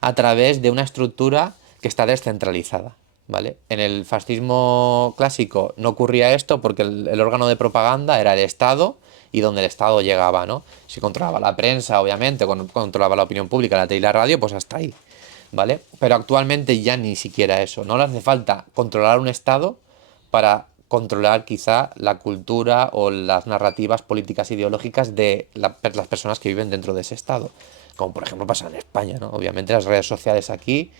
a través de una estructura que está descentralizada, ¿vale? En el fascismo clásico no ocurría esto porque el órgano de propaganda era el Estado, y donde el Estado llegaba, ¿no? Si controlaba la prensa, obviamente, controlaba la opinión pública, la tele y la radio, pues hasta ahí, ¿vale? Pero actualmente ya ni siquiera eso. No le hace falta controlar un Estado para controlar quizá la cultura o las narrativas políticas ideológicas de las personas que viven dentro de ese Estado. Como por ejemplo pasa en España, ¿no? Obviamente las redes sociales aquí,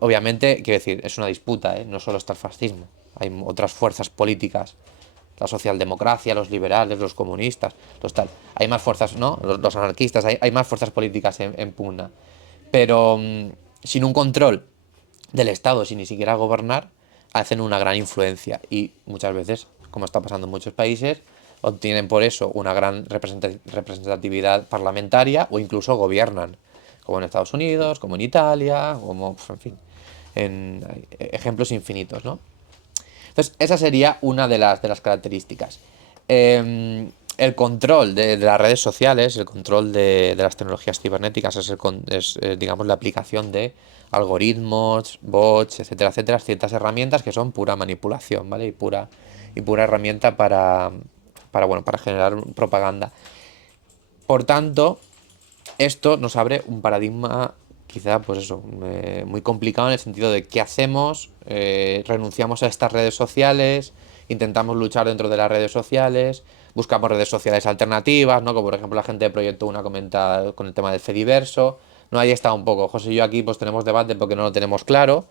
obviamente, quiero decir, es una disputa, ¿eh? No solo está el fascismo. Hay otras fuerzas políticas, la socialdemocracia, los liberales, los comunistas, los tal. Hay más fuerzas, ¿no? Los anarquistas, hay más fuerzas políticas en pugna. Pero sin un control del Estado, sin ni siquiera gobernar, hacen una gran influencia y muchas veces, como está pasando en muchos países, obtienen por eso una gran representatividad parlamentaria o incluso gobiernan, como en Estados Unidos, como en Italia, como, en fin, hay ejemplos infinitos, ¿no? Entonces, esa sería una de las características. El control de las redes sociales, el control de las tecnologías cibernéticas es, digamos, la aplicación de algoritmos, bots, etcétera, etcétera, ciertas herramientas que son pura manipulación, ¿vale? Y pura herramienta para generar propaganda. Por tanto, esto nos abre un paradigma quizá, pues eso, muy complicado, en el sentido de qué hacemos, renunciamos a estas redes sociales, intentamos luchar dentro de las redes sociales, buscamos redes sociales alternativas, ¿no? Como por ejemplo la gente de Proyecto Una comenta con el tema del Fediverso, ¿no? Ahí está un poco. José y yo aquí pues tenemos debate porque no lo tenemos claro,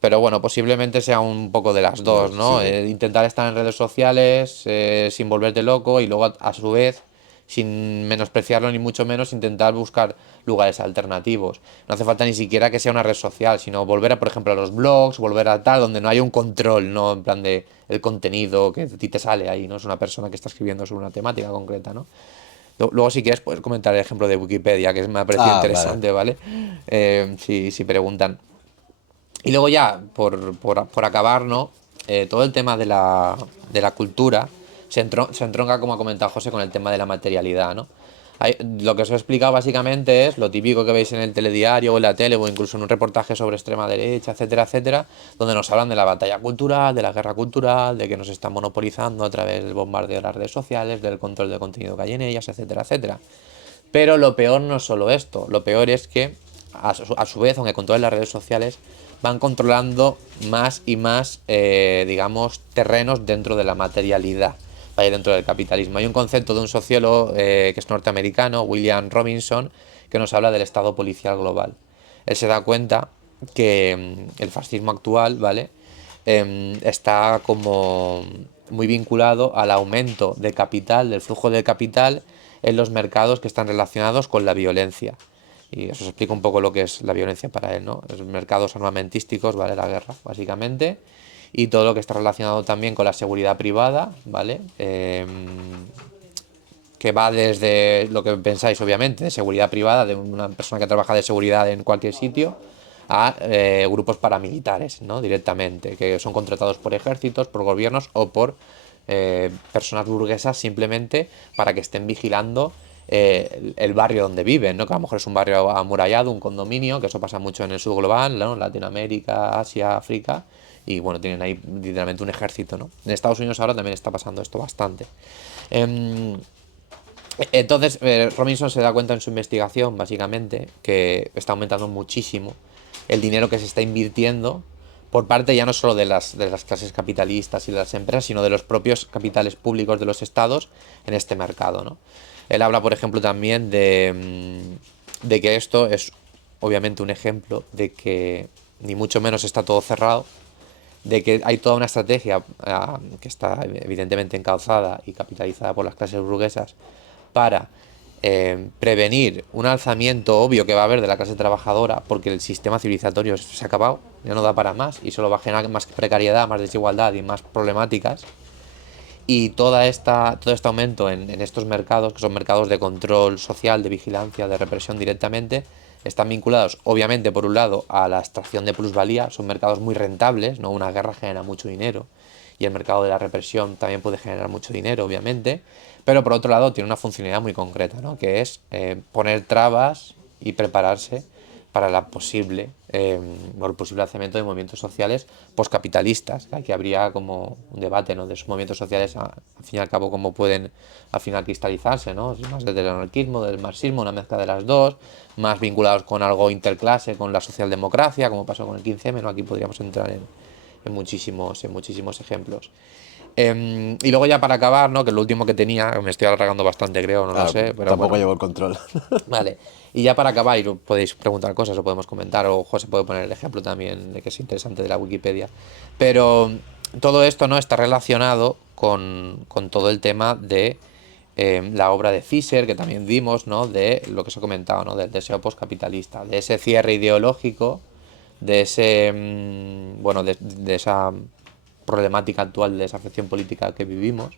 pero bueno, posiblemente sea un poco de las dos, ¿no? Sí. Intentar estar en redes sociales sin volverte loco, y luego a su vez, sin menospreciarlo ni mucho menos, intentar buscar lugares alternativos. No hace falta ni siquiera que sea una red social, sino volver a, por ejemplo, a los blogs, volver a tal, donde no haya un control, ¿no? En plan de el contenido que a ti te sale ahí, ¿no? Es una persona que está escribiendo sobre una temática concreta, ¿no? Luego, si quieres, puedes comentar el ejemplo de Wikipedia, que me ha parecido Ah, vale. interesante, ¿vale? Si preguntan. Y luego ya, por acabar, ¿no? Todo el tema de la cultura se entronca, como ha comentado José, con el tema de la materialidad, ¿no? Lo que os he explicado básicamente es lo típico que veis en el telediario o en la tele o incluso en un reportaje sobre extrema derecha, etcétera, etcétera, donde nos hablan de la batalla cultural, de la guerra cultural, de que nos están monopolizando a través del bombardeo de las redes sociales, del control del contenido que hay en ellas, etcétera, etcétera. Pero lo peor no es solo esto, lo peor es que a su vez, aunque controlen las redes sociales, van controlando más y más, digamos, terrenos dentro de la materialidad, ¿vale? Dentro del capitalismo. Hay un concepto de un sociólogo que es norteamericano, William Robinson, que nos habla del estado policial global. Él se da cuenta que el fascismo actual, ¿vale? Está como muy vinculado al aumento de capital, del flujo de capital en los mercados que están relacionados con la violencia. Y eso explica un poco lo que es la violencia para él, ¿no? Es mercados armamentísticos, ¿vale? La guerra, básicamente. Y todo lo que está relacionado también con la seguridad privada, ¿vale? Que va desde lo que pensáis, obviamente, de seguridad privada, de una persona que trabaja de seguridad en cualquier sitio, a grupos paramilitares, ¿no? Directamente, que son contratados por ejércitos, por gobiernos o por personas burguesas simplemente para que estén vigilando el barrio donde viven, ¿no? Que a lo mejor es un barrio amurallado, un condominio, que eso pasa mucho en el sur global, ¿no? Latinoamérica, Asia, África, y bueno, tienen ahí literalmente un ejército, ¿no? En Estados Unidos ahora también está pasando esto bastante. Entonces, Robinson se da cuenta en su investigación, básicamente, que está aumentando muchísimo el dinero que se está invirtiendo por parte ya no solo de las clases capitalistas y de las empresas, sino de los propios capitales públicos de los estados en este mercado, ¿no? Él habla, por ejemplo, también de que esto es obviamente un ejemplo de que ni mucho menos está todo cerrado, de que hay toda una estrategia que está evidentemente encauzada y capitalizada por las clases burguesas para prevenir un alzamiento obvio que va a haber de la clase trabajadora, porque el sistema civilizatorio se ha acabado, ya no da para más y solo va a generar más precariedad, más desigualdad y más problemáticas. Y todo este aumento en estos mercados, que son mercados de control social, de vigilancia, de represión directamente, están vinculados, obviamente, por un lado, a la extracción de plusvalía. Son mercados muy rentables, ¿no? Una guerra genera mucho dinero y el mercado de la represión también puede generar mucho dinero, obviamente. Pero por otro lado, tiene una funcionalidad muy concreta, ¿no? Que es poner trabas y prepararse para por el posible lanzamiento de movimientos sociales poscapitalistas. Aquí habría como un debate, ¿no? De esos movimientos sociales, al fin y al cabo, cómo pueden al final cristalizarse, ¿no? Más desde el anarquismo, del marxismo, una mezcla de las dos, más vinculados con algo interclase, con la socialdemocracia, como pasó con el 15M, ¿no? Aquí podríamos entrar en muchísimos ejemplos. Y luego ya para acabar, ¿no? Que lo último que tenía, me estoy alargando bastante, creo, no lo Claro, sé, pero tampoco bueno. llevo el control. Vale. Y ya para acabar, y podéis preguntar cosas o podemos comentar, o José puede poner el ejemplo también de que es interesante de la Wikipedia. Pero todo esto no está relacionado con todo el tema de la obra de Fisher, que también vimos, ¿no? De lo que os he comentado, ¿no? Del deseo postcapitalista, de ese cierre ideológico, de ese, bueno, de esa problemática actual de desafección política que vivimos,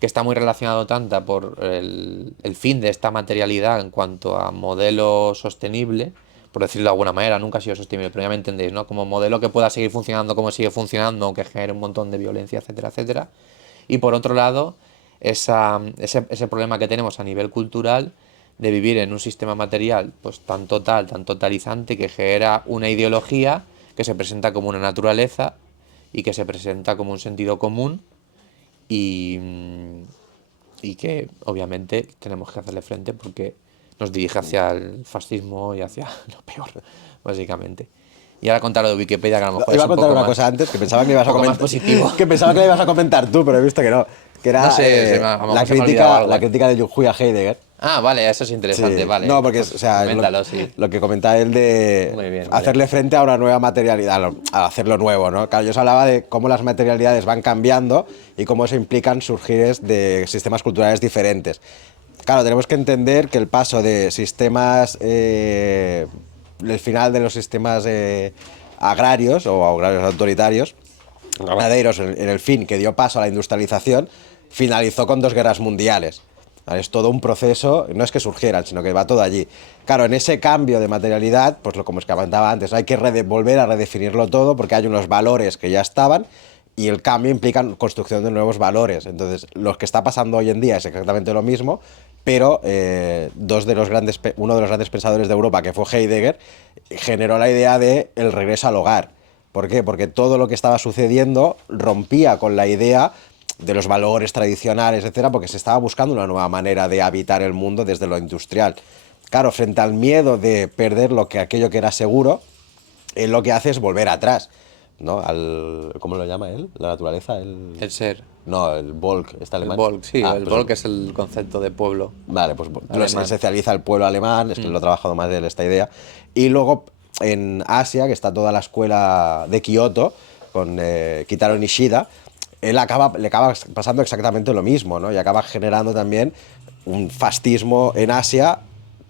que está muy relacionado tanto por el fin de esta materialidad en cuanto a modelo sostenible, por decirlo de alguna manera, nunca ha sido sostenible, pero ya me entendéis, ¿no? Como modelo que pueda seguir funcionando como sigue funcionando, aunque genere un montón de violencia, etcétera, etcétera. Y por otro lado, ese problema que tenemos a nivel cultural de vivir en un sistema material pues tan total, tan totalizante, que genera una ideología que se presenta como una naturaleza y que se presenta como un sentido común y, y que obviamente tenemos que hacerle frente porque nos dirige hacia el fascismo y hacia lo peor, básicamente. Y ahora contar lo de Wikipedia, que a lo mejor Iba es a un contar poco una más, cosa antes que pensaba que le ibas un a poco más comentar. positivo. Que pensaba que le ibas a comentar tú, pero he visto que no. Que era No sé, a lo mejor se me ha olvidado algo, la ¿eh? crítica de Yujuy a Heidegger. Ah, vale, eso es interesante, Sí, vale. no, porque o Pues sea, es coméntalo, sí. lo que comentaba él de Muy bien, vale. hacerle frente a una nueva materialidad, a hacerlo nuevo, ¿no? Claro, yo os hablaba de cómo las materialidades van cambiando y cómo eso implican surgir de sistemas culturales diferentes. Claro, tenemos que entender que el paso de sistemas, el final de los sistemas agrarios o agrarios autoritarios, ganaderos en el fin que dio paso a la industrialización, finalizó con 2 guerras mundiales. ¿Vale? Es todo un proceso, no es que surgieran, sino que va todo allí. Claro, en ese cambio de materialidad, pues como os comentaba antes, hay que volver a redefinirlo todo porque hay unos valores que ya estaban y el cambio implica construcción de nuevos valores. Entonces, lo que está pasando hoy en día es exactamente lo mismo, pero uno de los grandes pensadores de Europa, que fue Heidegger, generó la idea de el regreso al hogar. ¿Por qué? Porque todo lo que estaba sucediendo rompía con la idea de los valores tradicionales, etcétera, porque se estaba buscando una nueva manera de habitar el mundo desde lo industrial. Claro, frente al miedo de perder aquello que era seguro, él lo que hace es volver atrás, ¿no? ¿Cómo lo llama él? La naturaleza, El ser. no, el Volk, ¿está El alemán? Volk, sí, el Pues Volk es el concepto de pueblo vale, pues lo alemán. esencializa el pueblo alemán, es que lo ha trabajado más de él esta idea. Y luego en Asia, que está toda la escuela de Kioto, con Kitaro Nishida, le acaba pasando exactamente lo mismo, ¿no? Y acaba generando también un fascismo en Asia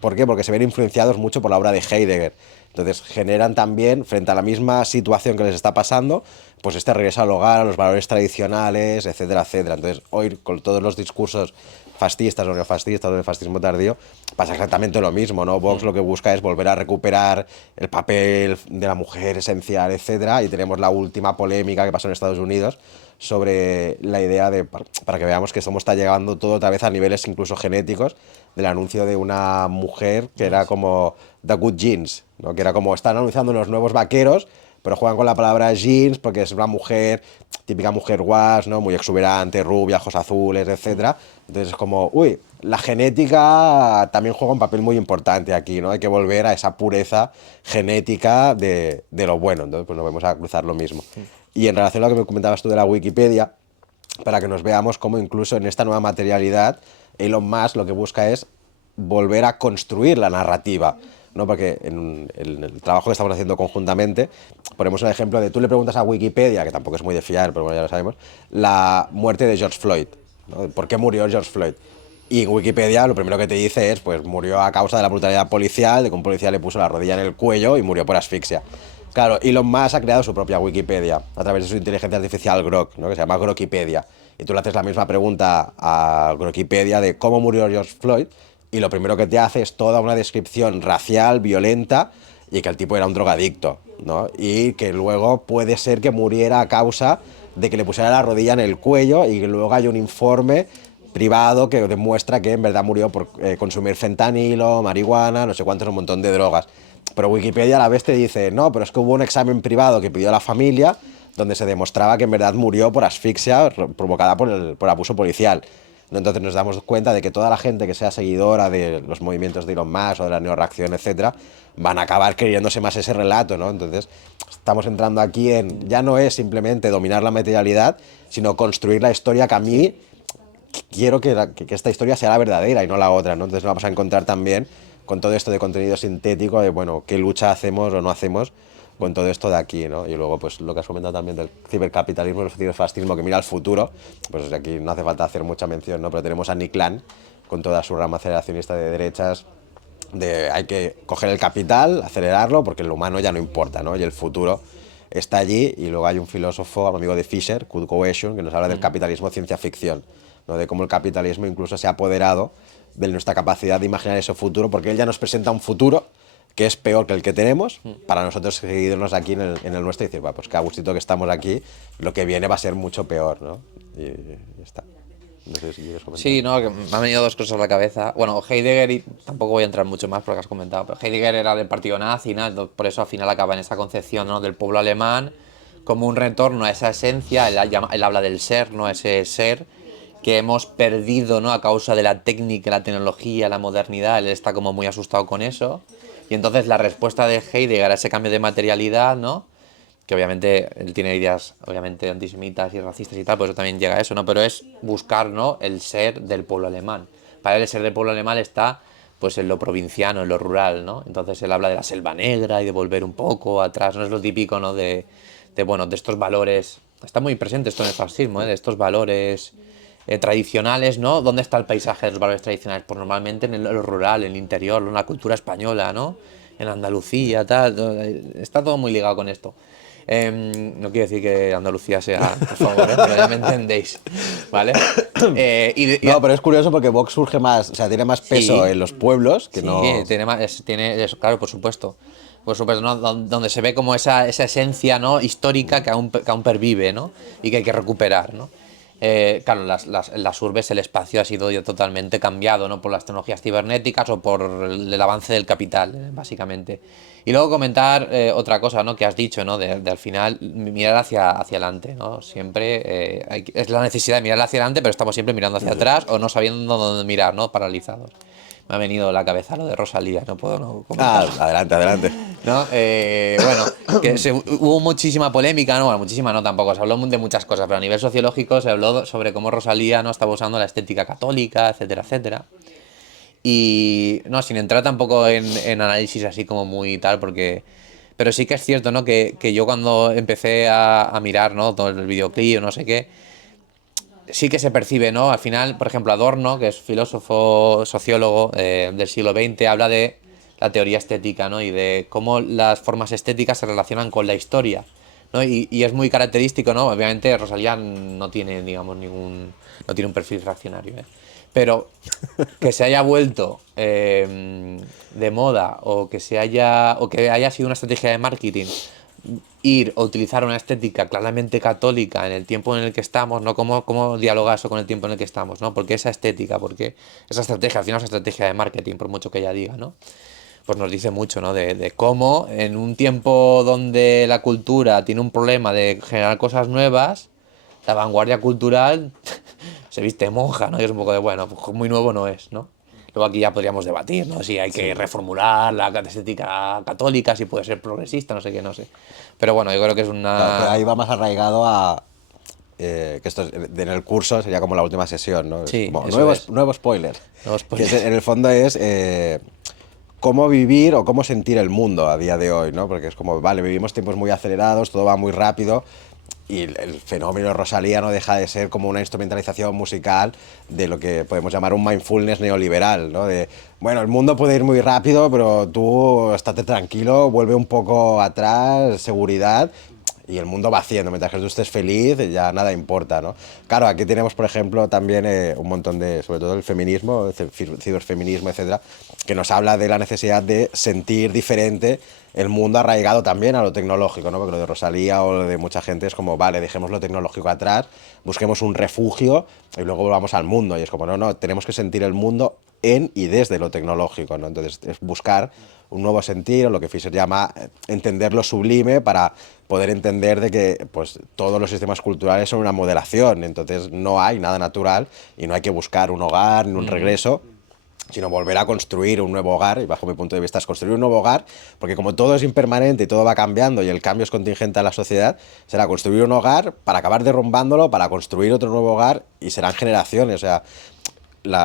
¿Por qué? Porque se ven influenciados mucho por la obra de Heidegger. Entonces generan también, frente a la misma situación que les está pasando, pues este regreso al hogar, a los valores tradicionales, etcétera, etcétera. Entonces hoy con todos los discursos fascistas o neofascistas o del fascismo tardío pasa exactamente lo mismo, ¿no? Vox lo que busca es volver a recuperar el papel de la mujer esencial, etcétera, y tenemos la última polémica que pasó en Estados Unidos sobre la idea de, para que veamos que estamos está llegando todo otra vez a niveles incluso genéticos, del anuncio de una mujer que era como The Good Jeans, ¿no? Que era como, están anunciando los nuevos vaqueros, pero juegan con la palabra jeans porque es una mujer, típica mujer guas, ¿no? Muy exuberante, rubia, ojos azules, etcétera. Entonces es como, uy, la genética también juega un papel muy importante aquí, ¿no? Hay que volver a esa pureza genética de lo bueno. Entonces pues nos vamos a cruzar lo mismo. Y en relación a lo que me comentabas tú de la Wikipedia, para que nos veamos cómo incluso en esta nueva materialidad Elon Musk lo que busca es volver a construir la narrativa, ¿no? Porque en el trabajo que estamos haciendo conjuntamente ponemos un ejemplo de, tú le preguntas a Wikipedia, que tampoco es muy de fiar, pero bueno, ya lo sabemos, la muerte de George Floyd, ¿no? ¿Por qué murió George Floyd? Y en Wikipedia lo primero que te dice es, pues murió a causa de la brutalidad policial, de que un policía le puso la rodilla en el cuello y murió por asfixia. Claro, Elon Musk ha creado su propia Wikipedia a través de su inteligencia artificial Grok, ¿no? Que se llama Grokipedia. Y tú le haces la misma pregunta a Grokipedia de cómo murió George Floyd y lo primero que te hace es toda una descripción racial, violenta, y que el tipo era un drogadicto, ¿no? Y que luego puede ser que muriera a causa de que le pusiera la rodilla en el cuello y que luego hay un informe privado que demuestra que en verdad murió por consumir fentanilo, marihuana, no sé cuántos, un montón de drogas. Pero Wikipedia a la vez te dice, no, pero es que hubo un examen privado que pidió la familia donde se demostraba que en verdad murió por asfixia provocada por abuso policial. Entonces nos damos cuenta de que toda la gente que sea seguidora de los movimientos de Elon Musk o de la neorreacción, etcétera, van a acabar creyéndose más ese relato, ¿no? Entonces estamos entrando aquí en, ya no es simplemente dominar la materialidad, sino construir la historia que a mí quiero que esta historia sea la verdadera y no la otra, ¿no? Entonces nos vamos a encontrar también con todo esto de contenido sintético, de, bueno, qué lucha hacemos o no hacemos con todo esto de aquí, ¿no? Y luego, pues lo que has comentado también del cibercapitalismo, el ciberfascismo que mira al futuro, pues aquí no hace falta hacer mucha mención, ¿no? Pero tenemos a Nick Land con toda su rama aceleracionista de derechas, de hay que coger el capital, acelerarlo, porque lo humano ya no importa, ¿no? Y el futuro está allí. Y luego hay un filósofo, amigo de Fisher, Kurt Cohesion, que nos habla del capitalismo ciencia ficción, ¿no? De cómo el capitalismo incluso se ha apoderado de nuestra capacidad de imaginar ese futuro, porque él ya nos presenta un futuro que es peor que el que tenemos, para nosotros seguirnos aquí en el nuestro y decir, pues que a gustito que estamos aquí, lo que viene va a ser mucho peor, ¿no? Y ya está. No sé si quieres comentar. Sí, no, que me han venido dos cosas a la cabeza. Bueno, Heidegger, y tampoco voy a entrar mucho más porque has comentado, pero Heidegger era del partido nazi, ¿no? Entonces, por eso al final acaba en esa concepción, ¿no? Del pueblo alemán como un retorno a esa esencia. Él habla del ser, ¿no? Ese ser que hemos perdido, ¿no? A causa de la técnica, la tecnología, la modernidad. Él está como muy asustado con eso. Y entonces la respuesta de Heidegger a ese cambio de materialidad, ¿no? Que obviamente él tiene ideas obviamente antisemitas y racistas y tal, pues eso también llega a eso, ¿no? Pero es buscar, ¿no? El ser del pueblo alemán. Para él el ser del pueblo alemán está pues en lo provinciano, en lo rural, ¿no? Entonces él habla de la selva negra y de volver un poco atrás, no es lo típico, ¿no? Bueno, de estos valores, está muy presente esto en el fascismo, ¿eh? De estos valores tradicionales, ¿no? ¿Dónde está el paisaje de los valores tradicionales? Pues normalmente en lo rural, en el interior, en la cultura española, ¿no? En Andalucía, tal, está todo muy ligado con esto. No quiero decir que Andalucía sea, por favor, pero ya me entendéis, ¿vale? No, pero es curioso porque Vox surge más, o sea, tiene más peso Sí, en los pueblos que sí, no... tiene, tiene eso, claro, por supuesto. Por supuesto, ¿no? Donde se ve como esa esencia, ¿no? Histórica que aún pervive, ¿no? Y que hay que recuperar, ¿no? Claro, en las urbes el espacio ha sido ya totalmente cambiado, ¿no? Por las tecnologías cibernéticas o por el avance del capital, básicamente. Y luego comentar otra cosa, ¿no? Que has dicho, ¿no? De al final mirar hacia adelante, ¿no? Siempre es la necesidad de mirar hacia adelante, pero estamos siempre mirando hacia atrás o no sabiendo dónde mirar, ¿no? Paralizados. Me ha venido a la cabeza lo de Rosalía, no puedo no Ah, comentarlo. adelante, adelante. ¿No? Bueno, hubo muchísima polémica, no, bueno, muchísima no tampoco, se habló de muchas cosas, pero a nivel sociológico se habló sobre cómo Rosalía no estaba usando la estética católica, etcétera, etcétera. Y no, sin entrar tampoco en análisis así como muy tal, porque... Pero sí que es cierto, ¿no? Que yo cuando empecé a mirar, ¿no? Todo el videoclip o no sé qué, sí que se percibe, ¿no? Al final, por ejemplo, Adorno, que es filósofo, sociólogo del siglo XX, habla de la teoría estética, ¿no? Y de cómo las formas estéticas se relacionan con la historia, ¿no? Y es muy característico, ¿no? Obviamente Rosalía no tiene, digamos, no tiene un perfil reaccionario, ¿eh? Pero que se haya vuelto de moda o que haya sido una estrategia de marketing ir o utilizar una estética claramente católica en el tiempo en el que estamos, ¿no? ¿Cómo dialoga eso con el tiempo en el que estamos, ¿no? Porque esa estética, porque esa estrategia, al final es una estrategia de marketing, por mucho que ella diga, ¿no? Pues nos dice mucho, ¿no? De cómo en un tiempo donde la cultura tiene un problema de generar cosas nuevas, la vanguardia cultural se viste monja, ¿no? Y es un poco de, bueno, pues muy nuevo no es, ¿no? Luego aquí ya podríamos debatir, ¿no? Si hay que reformular la estética católica, si puede ser progresista, no sé qué, no sé. Pero bueno, yo creo que es Claro, pero una... ahí va más arraigado a, que esto en el curso sería como la última sesión, ¿no? Es Sí, como eso es. nuevo spoiler, No que spoiler. en el fondo es cómo vivir o cómo sentir el mundo a día de hoy, ¿no? Porque es como, vale, vivimos tiempos muy acelerados, todo va muy rápido y el fenómeno Rosalía no deja de ser como una instrumentalización musical de lo que podemos llamar un mindfulness neoliberal, ¿no? De, bueno, el mundo puede ir muy rápido, pero tú estate tranquilo, vuelve un poco atrás, seguridad, y el mundo va haciendo, mientras que tú estés feliz, ya nada importa, ¿no? Claro, aquí tenemos, por ejemplo, también un montón de, sobre todo el feminismo, ciberfeminismo, etcétera, que nos habla de la necesidad de sentir diferente el mundo arraigado también a lo tecnológico, ¿no? Porque lo de Rosalía o lo de mucha gente es como, vale, dejemos lo tecnológico atrás, busquemos un refugio y luego volvamos al mundo. Y es como, no, tenemos que sentir el mundo en y desde lo tecnológico, ¿no? Entonces, es buscar un nuevo sentido, lo que Fischer llama entender lo sublime para poder entender de que pues todos los sistemas culturales son una modelación, entonces no hay nada natural y no hay que buscar un hogar ni un regreso, sino volver a construir un nuevo hogar, y bajo mi punto de vista es construir un nuevo hogar, porque como todo es impermanente y todo va cambiando y el cambio es contingente a la sociedad, será construir un hogar para acabar derrumbándolo, para construir otro nuevo hogar y serán generaciones, o sea,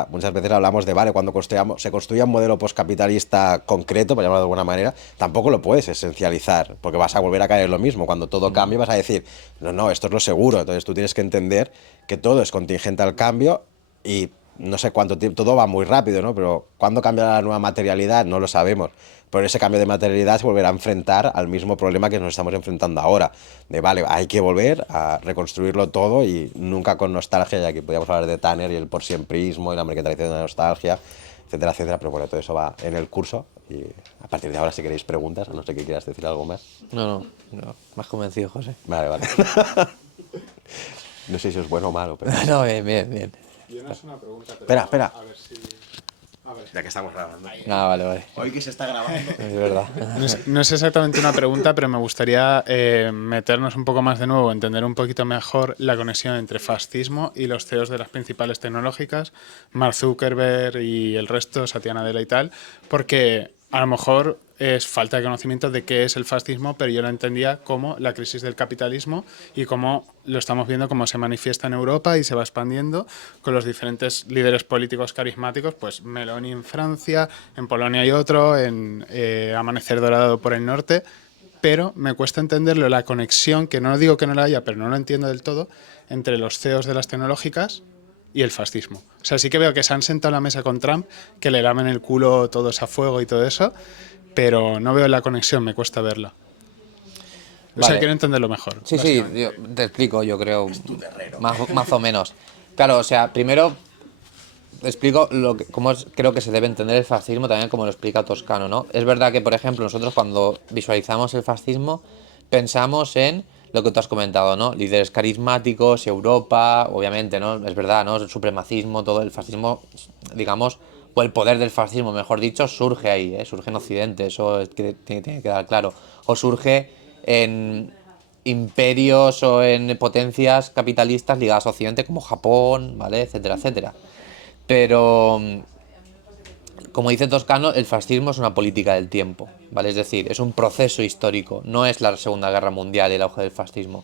muchas veces hablamos de, vale, cuando se construya un modelo postcapitalista concreto, por llamarlo de alguna manera, tampoco lo puedes esencializar, porque vas a volver a caer en lo mismo. Cuando todo cambie vas a decir, no, esto es lo seguro. Entonces tú tienes que entender que todo es contingente al cambio y no sé cuánto tiempo, todo va muy rápido, ¿no? Pero ¿cuándo cambia la nueva materialidad? No lo sabemos. Pero ese cambio de materialidad se volverá a enfrentar al mismo problema que nos estamos enfrentando ahora. De, vale, hay que volver a reconstruirlo todo y nunca con nostalgia, ya que podíamos hablar de Tanner y el porsiemprismo y la mercantilización de la nostalgia, etcétera, etcétera. Pero bueno, todo eso va en el curso y a partir de ahora si queréis preguntas, no sé qué quieras decir algo más. No, más convencido, José. Vale, vale. No sé si es bueno o malo, pero... No, bien, bien, bien. Yo no es una pregunta, pero Espera. a ver si... A ver. Ya que estamos grabando. Ah, vale, vale. Hoy que se está grabando. Es verdad. No es exactamente una pregunta, pero me gustaría meternos un poco más de nuevo, entender un poquito mejor la conexión entre fascismo y los CEOs de las principales tecnológicas, Mark Zuckerberg y el resto, Satya Nadella y tal, porque a lo mejor es falta de conocimiento de qué es el fascismo, pero yo lo entendía como la crisis del capitalismo y cómo lo estamos viendo, cómo se manifiesta en Europa y se va expandiendo con los diferentes líderes políticos carismáticos, pues Meloni en Francia, en Polonia hay otro, en Amanecer Dorado por el norte, pero me cuesta entenderlo, la conexión, que no digo que no la haya, pero no lo entiendo del todo, entre los CEOs de las tecnológicas y el fascismo. O sea, sí que veo que se han sentado a la mesa con Trump, que le lamen el culo todos a fuego y todo eso, pero no veo la conexión, me cuesta verla. O sea, Vale. quiero entenderlo mejor. Sí, sí, yo te explico, yo creo, más o menos. Claro, o sea, primero te explico creo que se debe entender el fascismo también como lo explica Toscano, ¿no? Es verdad que, por ejemplo, nosotros cuando visualizamos el fascismo pensamos en lo que tú has comentado, ¿no? Líderes carismáticos, Europa, obviamente, ¿no? Es verdad, ¿no? El supremacismo, todo el fascismo, digamos, o el poder del fascismo, mejor dicho, surge ahí, ¿eh? Surge en Occidente, eso tiene que quedar claro. O surge en imperios o en potencias capitalistas ligadas a Occidente como Japón, ¿vale? Etcétera, etcétera. Pero, como dice Toscano, el fascismo es una política del tiempo, ¿vale? Es decir, es un proceso histórico, no es la Segunda Guerra Mundial y el auge del fascismo.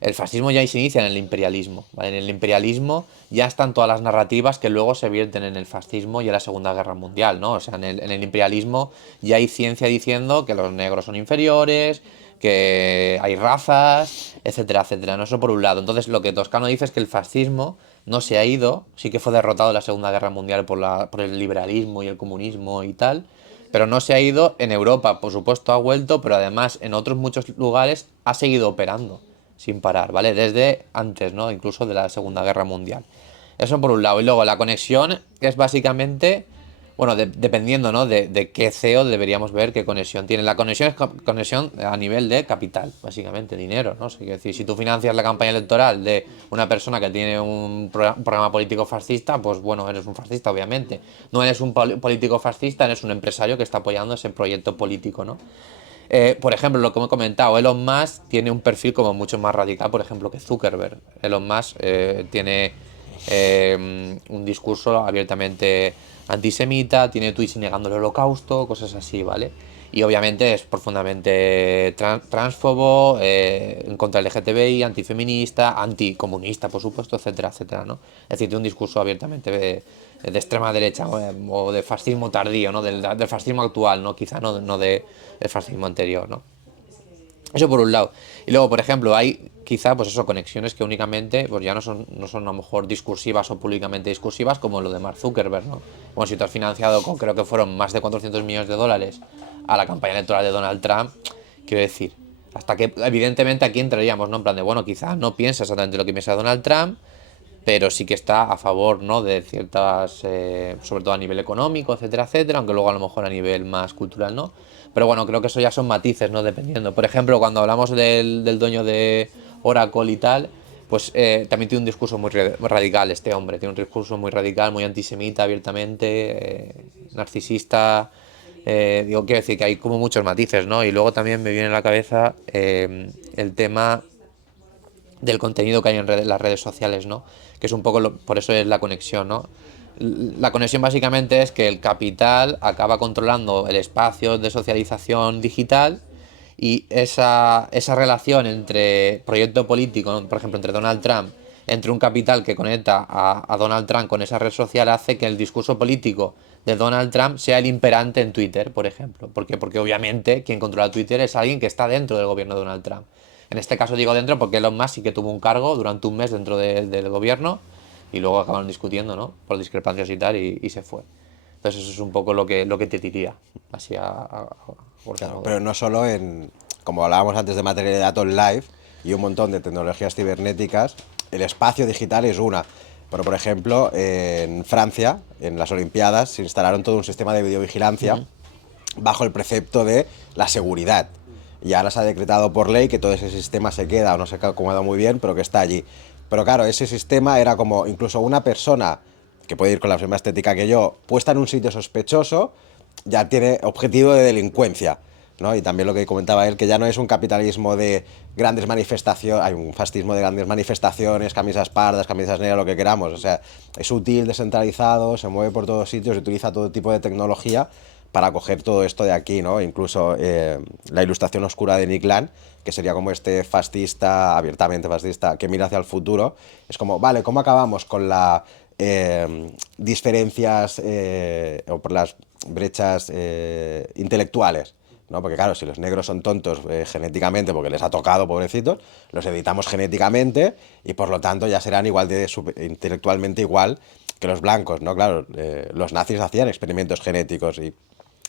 El fascismo ya se inicia en el imperialismo, ¿vale? En el imperialismo ya están todas las narrativas que luego se vierten en el fascismo y en la Segunda Guerra Mundial, ¿no? O sea, en el imperialismo ya hay ciencia diciendo que los negros son inferiores, que hay razas, etcétera, etcétera, ¿no? Eso por un lado. Entonces, lo que Toscano dice es que el fascismo no se ha ido, sí que fue derrotado en la Segunda Guerra Mundial por el liberalismo y el comunismo y tal, pero no se ha ido en Europa, por supuesto ha vuelto, pero además en otros muchos lugares ha seguido operando sin parar, ¿vale? Desde antes, ¿no? Incluso de la Segunda Guerra Mundial. Eso por un lado. Y luego la conexión es básicamente, bueno, dependiendo, ¿no? De qué CEO deberíamos ver qué conexión tiene. La conexión es conexión a nivel de capital, básicamente, dinero, ¿no? O sea, quiero decir, si tú financias la campaña electoral de una persona que tiene un programa político fascista, pues bueno, eres un fascista, obviamente. No eres un político fascista, eres un empresario que está apoyando ese proyecto político, ¿no? Por ejemplo, lo que he comentado, Elon Musk tiene un perfil como mucho más radical, por ejemplo, que Zuckerberg. Elon Musk tiene un discurso abiertamente antisemita, tiene tweets negando el holocausto, cosas así, ¿vale? Y obviamente es profundamente transfobo, en contra del LGTBI, antifeminista, anticomunista, por supuesto, etcétera, etcétera, ¿no? Es decir, tiene un discurso abiertamente de extrema derecha o de fascismo tardío, ¿no? Del fascismo actual, ¿no? Quizá no del fascismo anterior, ¿no? Eso por un lado. Y luego, por ejemplo, hay quizá, pues eso, conexiones que únicamente, pues ya no son a lo mejor discursivas o públicamente discursivas, como lo de Mark Zuckerberg, ¿no? Como si tú has financiado con, creo que fueron más de 400 millones de dólares a la campaña electoral de Donald Trump, quiero decir, hasta que, evidentemente, aquí entraríamos, ¿no? En plan de, bueno, quizá no piensa exactamente lo que piensa Donald Trump, pero sí que está a favor, ¿no? De ciertas, sobre todo a nivel económico, etcétera, etcétera, aunque luego a lo mejor a nivel más cultural, ¿no? Pero bueno, creo que eso ya son matices, ¿no? Dependiendo. Por ejemplo, cuando hablamos del dueño de Oracle y tal, pues también tiene un discurso muy radical este hombre, tiene un discurso muy radical, muy antisemita, abiertamente, narcisista. Digo, quiero decir que hay como muchos matices, ¿no? Y luego también me viene a la cabeza el tema del contenido que hay en las redes sociales, ¿no? Que es un poco, por eso es la conexión, ¿no? La conexión básicamente es que el capital acaba controlando el espacio de socialización digital y esa relación entre proyecto político, ¿no? Por ejemplo, entre Donald Trump, entre un capital que conecta a Donald Trump con esa red social, hace que el discurso político de Donald Trump sea el imperante en Twitter, por ejemplo. ¿Por qué? Porque obviamente quien controla Twitter es alguien que está dentro del gobierno de Donald Trump. En este caso digo dentro porque Elon Musk sí que tuvo un cargo durante un mes dentro del gobierno y luego acabaron discutiendo, ¿no? Por discrepancias y tal, y se fue. Entonces eso es un poco lo que te diría, así Claro, pero no solo como hablábamos antes de materia de datos live y un montón de tecnologías cibernéticas, el espacio digital es una. Pero, por ejemplo, en Francia, en las Olimpiadas, se instalaron todo un sistema de videovigilancia bajo el precepto de la seguridad. Y ahora se ha decretado por ley que todo ese sistema se queda, o no se ha acomodado muy bien, pero que está allí. Pero claro, ese sistema era como incluso una persona que puede ir con la misma estética que yo, puesta en un sitio sospechoso, ya tiene objetivo de delincuencia, ¿no? Y también lo que comentaba él, que ya no es un capitalismo de grandes manifestaciones, hay un fascismo de grandes manifestaciones, camisas pardas, camisas negras, lo que queramos. O sea, es útil, descentralizado, se mueve por todos sitios, utiliza todo tipo de tecnología para coger todo esto de aquí, ¿no? Incluso la ilustración oscura de Nick Land, que sería como este fascista, abiertamente fascista, que mira hacia el futuro. Es como, vale, ¿cómo acabamos con las diferencias o por las brechas intelectuales? ¿No? Porque claro, si los negros son tontos genéticamente porque les ha tocado, pobrecitos, los editamos genéticamente y por lo tanto ya serán igual de intelectualmente igual que los blancos, ¿no? Claro, los nazis hacían experimentos genéticos y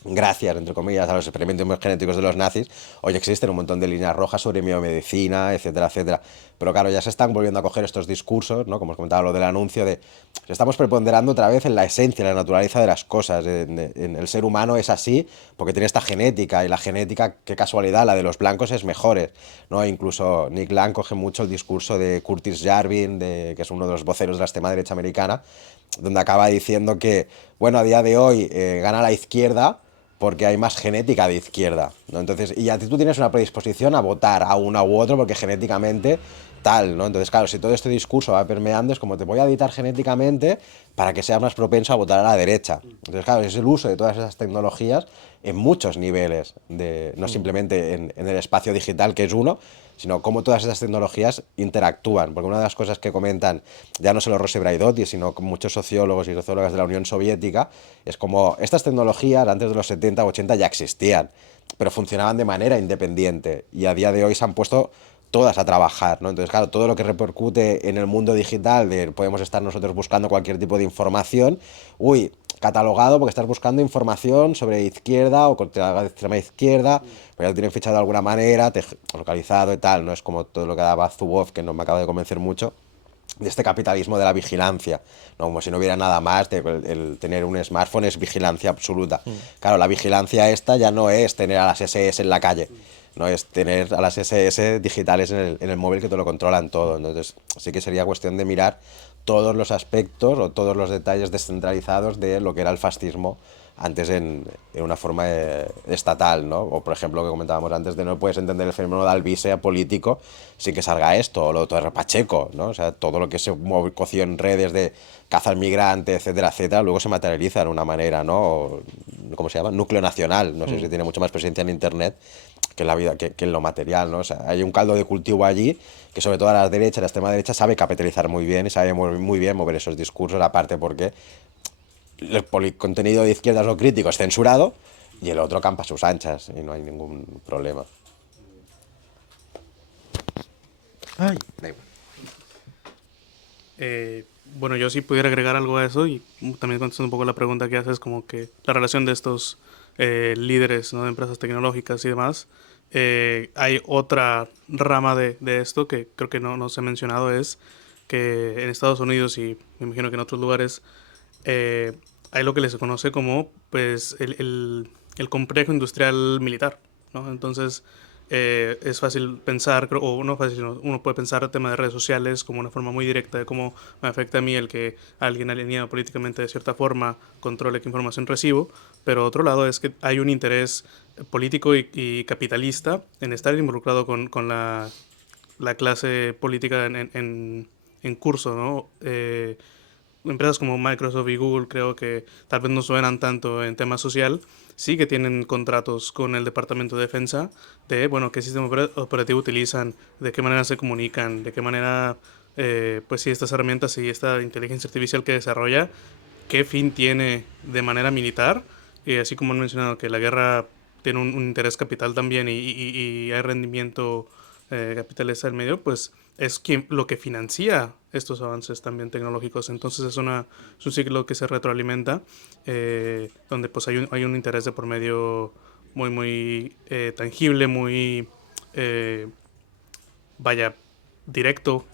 gracias, entre comillas, a los experimentos genéticos de los nazis, hoy existen un montón de líneas rojas sobre biomedicina, etcétera, etcétera. Pero claro, ya se están volviendo a coger estos discursos, ¿no? Como os comentaba lo del anuncio, de estamos preponderando otra vez en la esencia, en la naturaleza de las cosas. En el ser humano es así porque tiene esta genética, y la genética, qué casualidad, la de los blancos es mejor, ¿no? E incluso Nick Land coge mucho el discurso de Curtis Yarvin, que es uno de los voceros de la extrema derecha americana, donde acaba diciendo que, bueno, a día de hoy gana la izquierda porque hay más genética de izquierda, ¿no? Entonces, y a ti tú tienes una predisposición a votar a uno u otro porque genéticamente tal, ¿no? Entonces, claro, si todo este discurso va permeando, es como te voy a editar genéticamente para que seas más propenso a votar a la derecha. Entonces, claro, es el uso de todas esas tecnologías en muchos niveles, no simplemente en el espacio digital, que es uno, sino cómo todas esas tecnologías interactúan. Porque una de las cosas que comentan, ya no solo Rossi Braidotti, sino con muchos sociólogos y sociólogas de la Unión Soviética, es como estas tecnologías antes de los 70 o 80 ya existían, pero funcionaban de manera independiente y a día de hoy se han puesto todas a trabajar, ¿no? Entonces, claro, todo lo que repercute en el mundo digital, podemos estar nosotros buscando cualquier tipo de información, uy, catalogado porque estás buscando información sobre izquierda o contra la extrema izquierda, pues ya lo tienen fichado de alguna manera, localizado y tal, no es como todo lo que daba Zuboff, que no me acaba de convencer mucho, de este capitalismo de la vigilancia, ¿no? Como si no hubiera nada más, el tener un smartphone es vigilancia absoluta. Claro, la vigilancia esta ya no es tener a las SS en la calle, no es tener a las SS digitales en el móvil que te lo controlan todo. Entonces sí que sería cuestión de mirar todos los aspectos o todos los detalles descentralizados de lo que era el fascismo antes en una forma estatal, ¿no? O por ejemplo lo que comentábamos antes de no puedes entender el fenómeno de Alvise político sin que salga esto, o lo de Torre Pacheco, ¿no? O sea, todo lo que se coció en redes de caza al migrante, etcétera, etcétera, luego se materializa de una manera, ¿no? O, ¿cómo se llama? Núcleo nacional, no sé si tiene mucho más presencia en internet que en la vida, que en lo material, ¿no? O sea, hay un caldo de cultivo allí que sobre todo a la derecha, la extrema derecha, sabe capitalizar muy bien y sabe muy bien mover esos discursos, aparte porque el contenido de izquierdas o crítico es censurado y el otro campa a sus anchas y no hay ningún problema. Ay, da igual. Bueno, yo sí pudiera agregar algo a eso y también contestando un poco la pregunta que haces, como que la relación de estos líderes, ¿no?, de empresas tecnológicas y demás. Hay otra rama de esto que creo que no se ha mencionado, es que en Estados Unidos y me imagino que en otros lugares hay lo que se conoce como pues el complejo industrial militar, ¿no? Entonces es fácil pensar, o no fácil, sino uno puede pensar el tema de redes sociales como una forma muy directa de cómo me afecta a mí el que alguien alineado políticamente de cierta forma controle qué información recibo, pero otro lado es que hay un interés político y capitalista en estar involucrado con la clase política en curso, ¿no? Empresas como Microsoft y Google creo que tal vez no suenan tanto en tema social, sí que tienen contratos con el Departamento de Defensa de, bueno, qué sistema operativo utilizan, de qué manera se comunican, de qué manera, pues sí, estas herramientas y esta inteligencia artificial que desarrolla, qué fin tiene de manera militar, y así como han mencionado que la guerra tiene un interés capital también y hay rendimiento capitalista del medio, pues es lo que financia estos avances también tecnológicos. Entonces es un ciclo que se retroalimenta, donde pues hay un interés de por medio muy tangible, muy, eh, vaya, directo.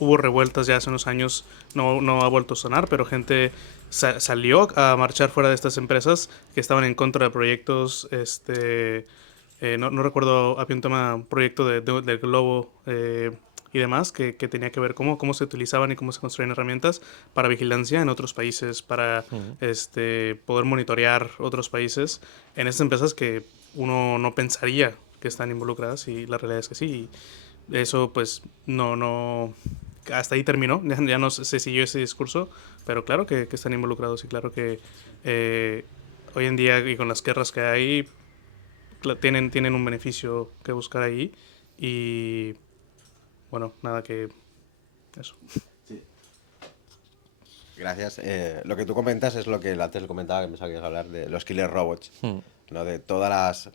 Hubo revueltas ya hace unos años, no ha vuelto a sonar, pero gente salió a marchar fuera de estas empresas que estaban en contra de proyectos, no recuerdo, había un proyecto del globo y demás que tenía que ver cómo se utilizaban y cómo se construían herramientas para vigilancia en otros países, para poder monitorear otros países en estas empresas que uno no pensaría que están involucradas, y la realidad es que sí. Y eso pues no, hasta ahí terminó, ya no se siguió ese discurso, pero claro que están involucrados y claro que hoy en día y con las guerras que hay tienen un beneficio que buscar ahí, y bueno, nada, que eso. Gracias. Lo que tú comentas es lo que antes comentaba, que pensaba que ibas a hablar de los killer robots, ¿no? De todas las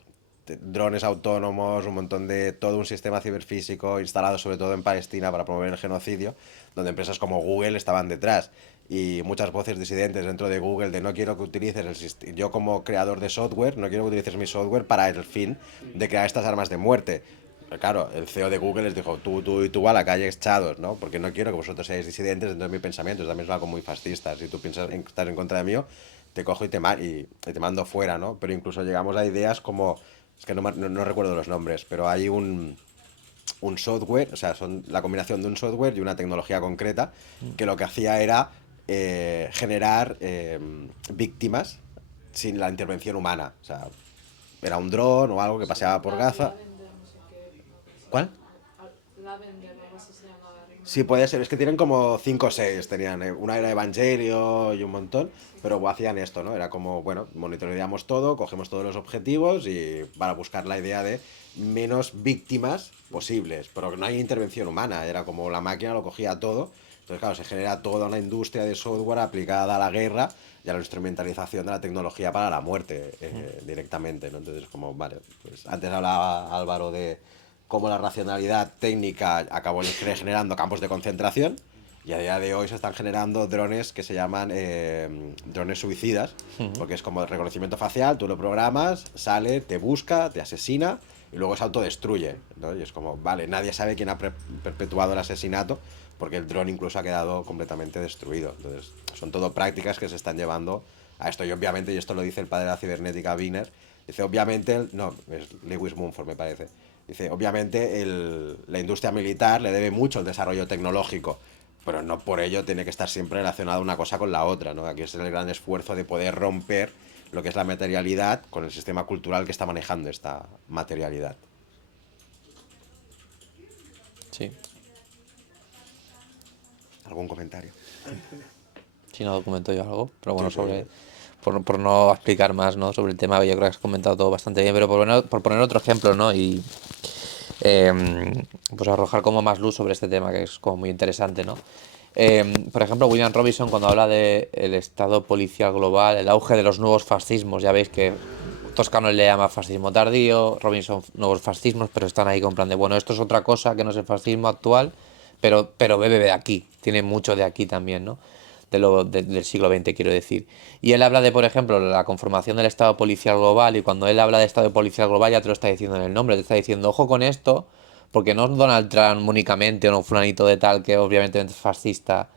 drones autónomos, un montón de todo un sistema ciberfísico instalado sobre todo en Palestina para promover el genocidio, donde empresas como Google estaban detrás y muchas voces disidentes dentro de Google de no quiero que utilices el sistema, yo como creador de software no quiero que utilices mi software para el fin de crear estas armas de muerte. Pero claro, el CEO de Google les dijo, tú y tú a la calle echados, ¿no? Porque no quiero que vosotros seáis disidentes dentro de mi pensamiento, es también algo muy fascista. Si tú piensas en estar en contra de mí, te cojo y te mando fuera, ¿no? Pero incluso llegamos a ideas como, es que no recuerdo los nombres, pero hay un software, o sea, son la combinación de un software y una tecnología concreta, que lo que hacía era generar víctimas sin la intervención humana. O sea, era un dron o algo que paseaba por Gaza. ¿Cuál? Lavender, algo así se llama. Sí, puede ser. Es que tienen como 5 o 6. Tenían, una era Evangelio y un montón, pero hacían esto, ¿no? Era como, bueno, monitoreamos todo, cogemos todos los objetivos y para buscar la idea de menos víctimas posibles, pero que no hay intervención humana. Era como la máquina lo cogía todo. Entonces, claro, se genera toda una industria de software aplicada a la guerra y a la instrumentalización de la tecnología para la muerte directamente, ¿no? Entonces, como, vale, pues antes hablaba Álvaro de cómo la racionalidad técnica acabó generando campos de concentración y a día de hoy se están generando drones que se llaman drones suicidas, porque es como el reconocimiento facial, tú lo programas, sale, te busca, te asesina y luego se autodestruye, ¿no? Y es como, vale, nadie sabe quién ha perpetuado el asesinato porque el dron incluso ha quedado completamente destruido. Entonces, son todo prácticas que se están llevando a esto. Y obviamente, y esto lo dice el padre de la cibernética, Wiener, dice, obviamente, no, es Lewis Mumford me parece, dice, obviamente la industria militar le debe mucho el desarrollo tecnológico, pero no por ello tiene que estar siempre relacionada una cosa con la otra, ¿no? Aquí es el gran esfuerzo de poder romper lo que es la materialidad con el sistema cultural que está manejando esta materialidad. Sí. ¿Algún comentario? Si no documento yo algo, pero bueno, Sí, sí. por no explicar más, ¿no? Sobre el tema, yo creo que has comentado todo bastante bien, pero por poner otro ejemplo, ¿no? Y pues arrojar como más luz sobre este tema, que es como muy interesante, ¿no? Por ejemplo, William Robinson, cuando habla de el estado policial global, el auge de los nuevos fascismos, ya veis que Toscano le llama fascismo tardío, Robinson nuevos fascismos, pero están ahí con plan de, bueno, esto es otra cosa que no es el fascismo actual, pero bebe de aquí, tiene mucho de aquí también, ¿no? Del siglo XX, quiero decir. Y él habla de, por ejemplo, la conformación del Estado policial global, y cuando él habla de Estado policial global ya te lo está diciendo en el nombre, te está diciendo, ojo con esto, porque no Donald Trump únicamente o no fulanito de tal que obviamente es fascista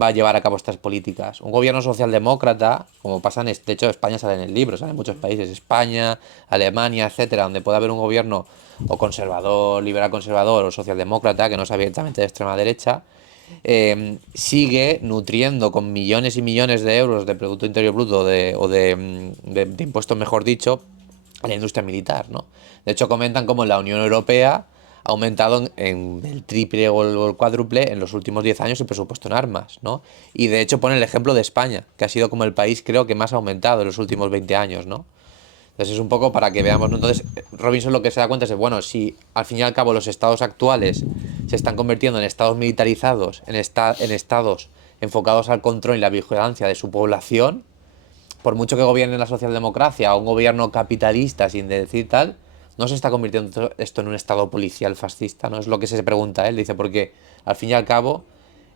va a llevar a cabo estas políticas. Un gobierno socialdemócrata, como pasa de hecho España sale en el libro, sale en muchos países, España, Alemania, etcétera, donde puede haber un gobierno o conservador, liberal conservador o socialdemócrata, que no es abiertamente de extrema derecha, sigue nutriendo con millones y millones de euros de Producto Interior Bruto de impuestos, mejor dicho, a la industria militar, ¿no? De hecho, comentan como en la Unión Europea ha aumentado en el triple o el cuádruple en los últimos 10 años el presupuesto en armas, ¿no? Y de hecho pone el ejemplo de España, que ha sido como el país creo que más ha aumentado en los últimos 20 años, ¿no? Entonces es un poco para que veamos, ¿no? Entonces Robinson lo que se da cuenta es, bueno, si al fin y al cabo los estados actuales se están convirtiendo en estados militarizados, en estados enfocados al control y la vigilancia de su población, por mucho que gobierne la socialdemocracia o un gobierno capitalista, sin decir tal, no se está convirtiendo esto en un estado policial fascista, ¿no? Es lo que se pregunta él, dice, porque al fin y al cabo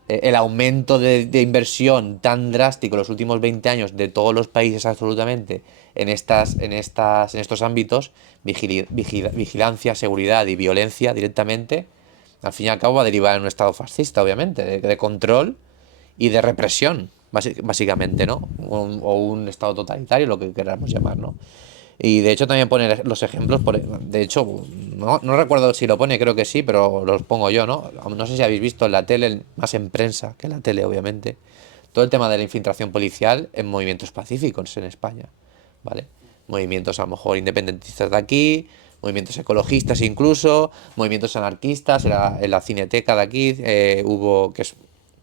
el aumento de inversión tan drástico en los últimos 20 años de todos los países absolutamente en estos ámbitos, vigilancia, seguridad y violencia directamente, al fin y al cabo va a derivar en un estado fascista, obviamente, de control y de represión, básicamente, ¿no? O un estado totalitario, lo que queramos llamar, ¿no? Y de hecho también pone los ejemplos, de hecho, no recuerdo si lo pone, creo que sí, pero los pongo yo, ¿no? No sé si habéis visto en la tele, más en prensa que en la tele, obviamente, todo el tema de la infiltración policial en movimientos pacíficos en España, ¿vale? Movimientos a lo mejor independentistas de aquí, movimientos ecologistas incluso, movimientos anarquistas, en la Cineteca de aquí hubo, que es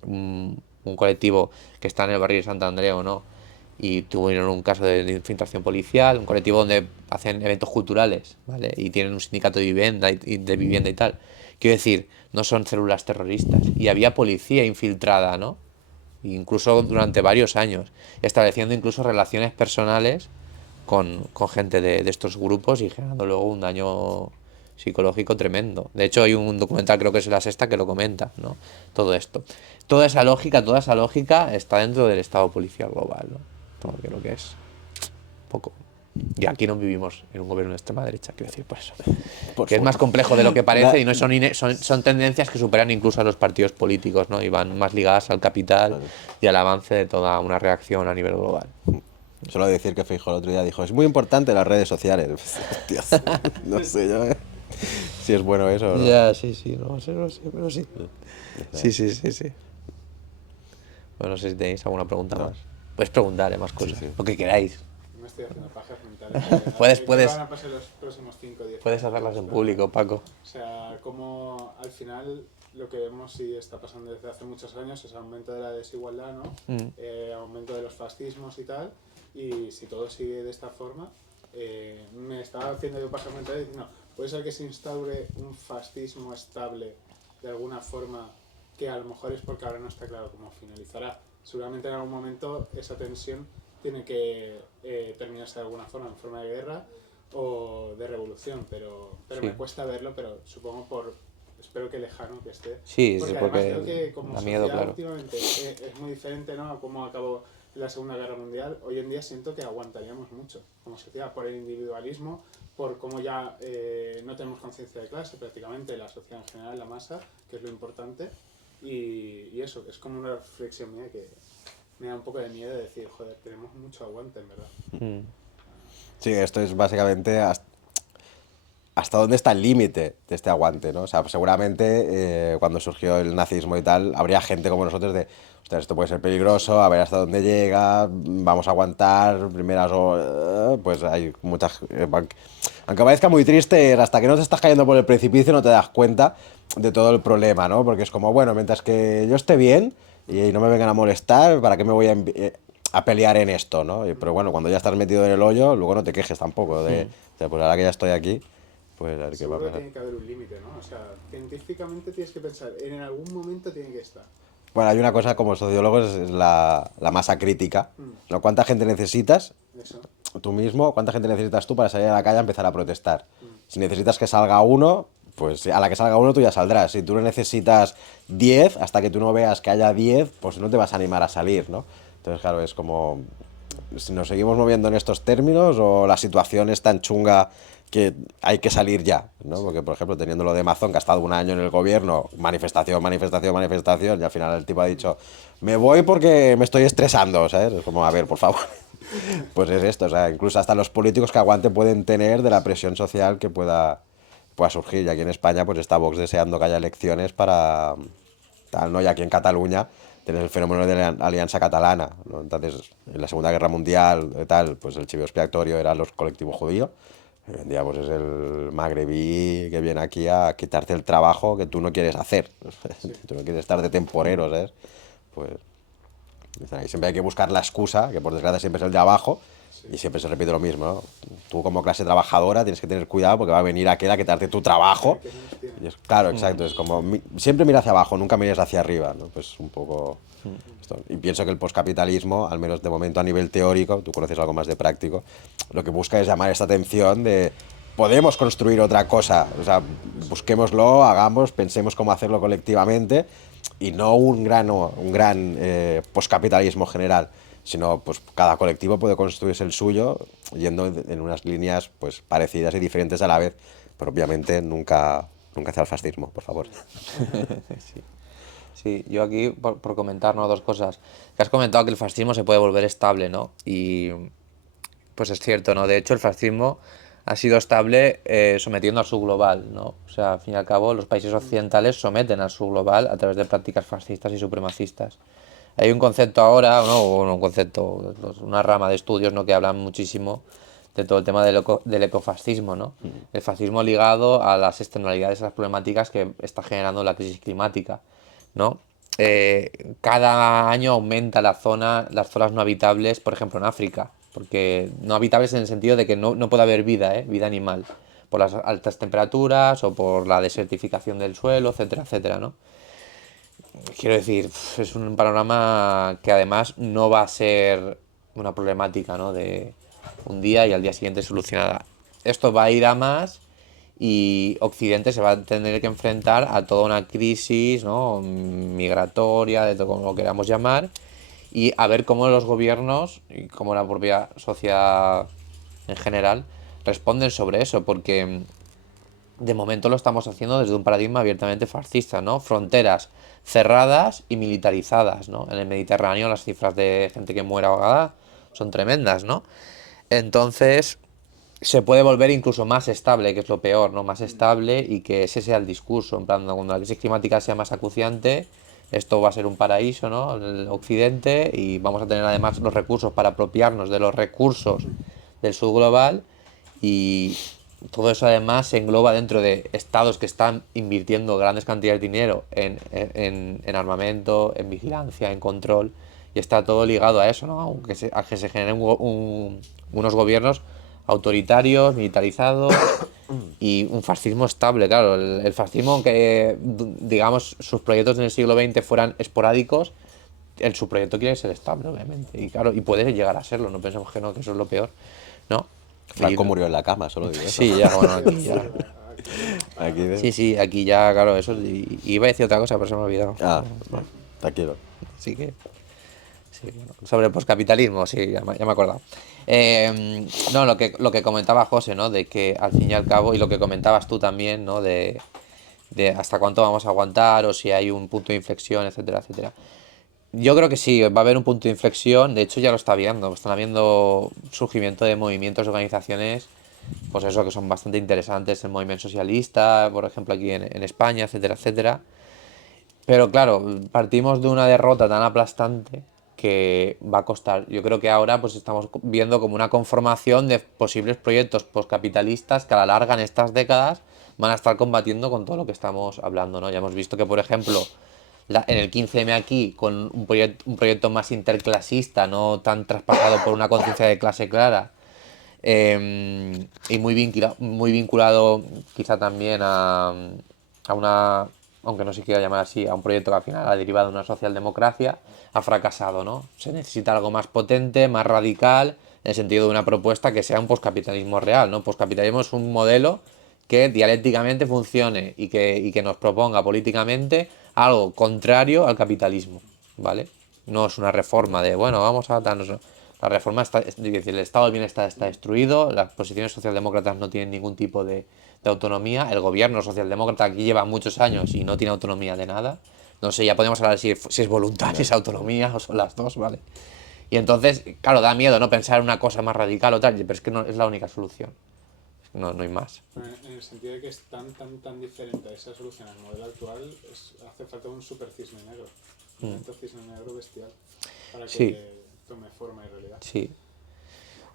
un colectivo que está en el barrio de Sant Andreu, ¿no? Y tuvieron un caso de infiltración policial, un colectivo donde hacen eventos culturales, ¿vale? Y tienen un sindicato de vivienda y tal. Quiero decir, no son células terroristas. Y había policía infiltrada, ¿no? Incluso durante varios años, estableciendo incluso relaciones personales con gente de estos grupos y generando luego un daño psicológico tremendo. De hecho, hay un documental, creo que es La Sexta, que lo comenta, ¿no? Todo esto. Toda esa lógica está dentro del Estado policial global, ¿no? Todo que lo que es poco. Y aquí no vivimos en un gobierno de extrema derecha, quiero decir, por eso. Por Que es más suerte. complejo de lo que parece y no son tendencias que superan incluso a los partidos políticos, ¿no? Y van más ligadas al capital y al avance de toda una reacción a nivel global. Solo decir que Feijóo el otro día dijo, es muy importante las redes sociales. Hostias, no sé yo, si es bueno eso o no. Ya, sí, sí, no sé, pero sí. Sí. Bueno, no sé si tenéis alguna pregunta más. Puedes preguntar, más cosas, sí. lo que queráis. Me estoy haciendo pajas mentales. Puedes- ¿Qué puedes- van a pasar los próximos 5 o 10 Puedes años? hacerlas en Pero, público, Paco. O sea, como al final lo que vemos y está pasando desde hace muchos años es aumento de la desigualdad, ¿no? Aumento de los fascismos y tal, y si todo sigue de esta forma, me estaba haciendo yo paso mental diciendo, puede ser que se instaure un fascismo estable de alguna forma, que a lo mejor es porque ahora no está claro cómo finalizará. Seguramente en algún momento esa tensión tiene que terminarse de alguna forma, en forma de guerra o de revolución, pero Sí. me cuesta verlo, pero supongo espero que lejano que esté. Sí, Porque sí, además porque creo que como da sociedad miedo, claro. últimamente es muy diferente, ¿no?, a cómo acabó la Segunda Guerra Mundial. Hoy en día siento que aguantaríamos mucho como sociedad por el individualismo, por cómo ya no tenemos conciencia de clase prácticamente, la sociedad en general, la masa, que es lo importante. Y eso, es como una reflexión mía que me da un poco de miedo de decir, joder, tenemos mucho aguante, en verdad. Mm. Sí, esto es básicamente hasta dónde está el límite de este aguante, ¿no? O sea, seguramente cuando surgió el nazismo y tal, habría gente como nosotros de, ostras, esto puede ser peligroso, a ver hasta dónde llega, vamos a aguantar, pues hay muchas... aunque parezca muy triste, hasta que no te estás cayendo por el precipicio no te das cuenta de todo el problema, ¿no? Porque es como, bueno, mientras que yo esté bien y no me vengan a molestar, ¿para qué me voy a pelear en esto, ¿no? Pero bueno, cuando ya estás metido en el hoyo, luego no te quejes tampoco de, o sea, pues ahora que ya estoy aquí, pues a ver qué va a Seguro que pasar. tiene que haber un límite, ¿no? O sea, científicamente tienes que pensar, en algún momento tiene que estar. Bueno, hay una cosa como sociólogos, es la masa crítica, ¿no? ¿Cuánta gente necesitas Eso. tú mismo? ¿Cuánta gente necesitas tú para salir a la calle a empezar a protestar? Si necesitas que salga uno, pues a la que salga uno tú ya saldrás. Si tú necesitas 10, hasta que tú no veas que haya 10, pues no te vas a animar a salir, ¿no? Entonces, claro, es como si nos seguimos moviendo en estos términos o la situación es tan chunga que hay que salir ya, ¿no? Porque, por ejemplo, teniendo lo de Amazon, que ha estado un año en el gobierno, manifestación, manifestación, manifestación, y al final el tipo ha dicho, me voy porque me estoy estresando, ¿sabes? Es como, a ver, por favor. Pues es esto, o sea, incluso hasta los políticos que aguante pueden tener de la presión social que pueda surgir. Y aquí en España, pues está Vox deseando que haya elecciones para tal, ¿no? Y aquí en Cataluña tienes el fenómeno de la Alianza Catalana, ¿no? Entonces, en la Segunda Guerra Mundial, tal, pues el chivo expiatorio era los colectivos judíos. Hoy en día, pues es el magrebí que viene aquí a quitarte el trabajo que tú no quieres hacer. Tú no quieres estar de temporero, ¿sabes? Pues dicen ahí, siempre hay que buscar la excusa, que por desgracia siempre es el de abajo, y siempre se repite lo mismo, ¿no? Tú como clase trabajadora tienes que tener cuidado porque va a venir aquel a quitarte tu trabajo. Que menos tiene. Y claro, exacto, es como siempre mira hacia abajo, nunca mires hacia arriba, ¿no? Pues un poco esto. Y pienso que el poscapitalismo, al menos de momento a nivel teórico, tú conoces algo más de práctico, lo que busca es llamar esta atención de podemos construir otra cosa, o sea, busquémoslo, hagamos, pensemos cómo hacerlo colectivamente y no un gran poscapitalismo general, sino pues cada colectivo puede construirse el suyo yendo en unas líneas pues parecidas y diferentes a la vez, pero obviamente nunca hacia el fascismo, por favor. Sí. Sí, yo aquí por comentar, ¿no?, dos cosas. Que has comentado que el fascismo se puede volver estable, ¿no? Y pues es cierto, ¿no? De hecho, el fascismo ha sido estable sometiendo al subglobal, ¿no? O sea, al fin y al cabo, los países occidentales someten al subglobal a través de prácticas fascistas y supremacistas. Hay un concepto ahora, ¿no? O un concepto, una rama de estudios, ¿no?, que hablan muchísimo de todo el tema del ecofascismo, ¿no? El fascismo ligado a las externalidades, a las problemáticas que está generando la crisis climática, ¿no? Cada año aumenta las zonas no habitables, por ejemplo en África, porque no habitables en el sentido de que no puede haber vida, vida animal, por las altas temperaturas o por la desertificación del suelo, etcétera, etcétera, ¿no? Quiero decir, es un panorama que además no va a ser una problemática, ¿no?, de un día y al día siguiente solucionada. Esto va a ir a más y Occidente se va a tener que enfrentar a toda una crisis, ¿no?, migratoria, de todo como lo queramos llamar, y a ver cómo los gobiernos y cómo la propia sociedad en general responden sobre eso, porque de momento lo estamos haciendo desde un paradigma abiertamente fascista, ¿no? Fronteras cerradas y militarizadas, ¿no? En el Mediterráneo las cifras de gente que muere ahogada son tremendas, ¿no? Entonces se puede volver incluso más estable, que es lo peor, ¿no? Más estable y que ese sea el discurso, en plan, cuando la crisis climática sea más acuciante, esto va a ser un paraíso, ¿no?, el Occidente, y vamos a tener además los recursos para apropiarnos de los recursos del sur global y todo eso además se engloba dentro de estados que están invirtiendo grandes cantidades de dinero en armamento, en vigilancia, en control, y está todo ligado a eso, ¿no? A que se generen unos gobiernos autoritarios, militarizados y un fascismo estable, claro. El fascismo, aunque digamos sus proyectos en el siglo XX fueran esporádicos, el su proyecto quiere ser estable, obviamente. Y claro, y puede llegar a serlo, no pensemos que no, que eso es lo peor, ¿no? Franco Y- murió en la cama, solo digo eso. Sí, ya, bueno, aquí ya. Aquí de- Sí, sí, aquí ya, claro, eso. Y iba a decir otra cosa, pero se me ha olvidado. Ah, tranquilo. Así que. Sí, bueno, sobre el poscapitalismo, sí, ya me he acordado. No, lo que comentaba José, ¿no? De que al fin y al cabo, y lo que comentabas tú también, ¿no? De hasta cuánto vamos a aguantar o si hay un punto de inflexión, etcétera, etcétera. Yo creo que sí, va a haber un punto de inflexión, de hecho ya lo está viendo, están habiendo surgimiento de movimientos, organizaciones, pues eso, que son bastante interesantes, el movimiento socialista, por ejemplo, aquí en España, etcétera, etcétera. Pero claro, partimos de una derrota tan aplastante que va a costar. Yo creo que ahora pues estamos viendo como una conformación de posibles proyectos postcapitalistas que a la larga en estas décadas van a estar combatiendo con todo lo que estamos hablando, ¿no? Ya hemos visto que, por ejemplo, en el 15M aquí, con un proyecto más interclasista, no tan traspasado por una conciencia de clase clara, y muy vinculado quizá también a una, aunque no se quiera llamar así, a un proyecto que al final ha derivado de una socialdemocracia, ha fracasado, ¿no? Se necesita algo más potente, más radical, en el sentido de una propuesta que sea un poscapitalismo real, ¿no? Poscapitalismo es un modelo que dialécticamente funcione y que nos proponga políticamente algo contrario al capitalismo, ¿vale? No es una reforma de, bueno, vamos a darnos... La reforma está, es decir, el estado del bienestar está destruido, las posiciones socialdemócratas no tienen ningún tipo de autonomía, el gobierno socialdemócrata aquí lleva muchos años y no tiene autonomía de nada. No sé, ya podemos hablar si es voluntaria esa autonomía o son las dos, ¿vale? Y entonces, claro, da miedo no pensar en una cosa más radical o tal, pero es que no es la única solución. No hay más. En el sentido de que es tan diferente a esa solución al modelo actual, hace falta un super cisne negro, un evento cisne negro bestial, para que Sí. tome forma y realidad. Sí.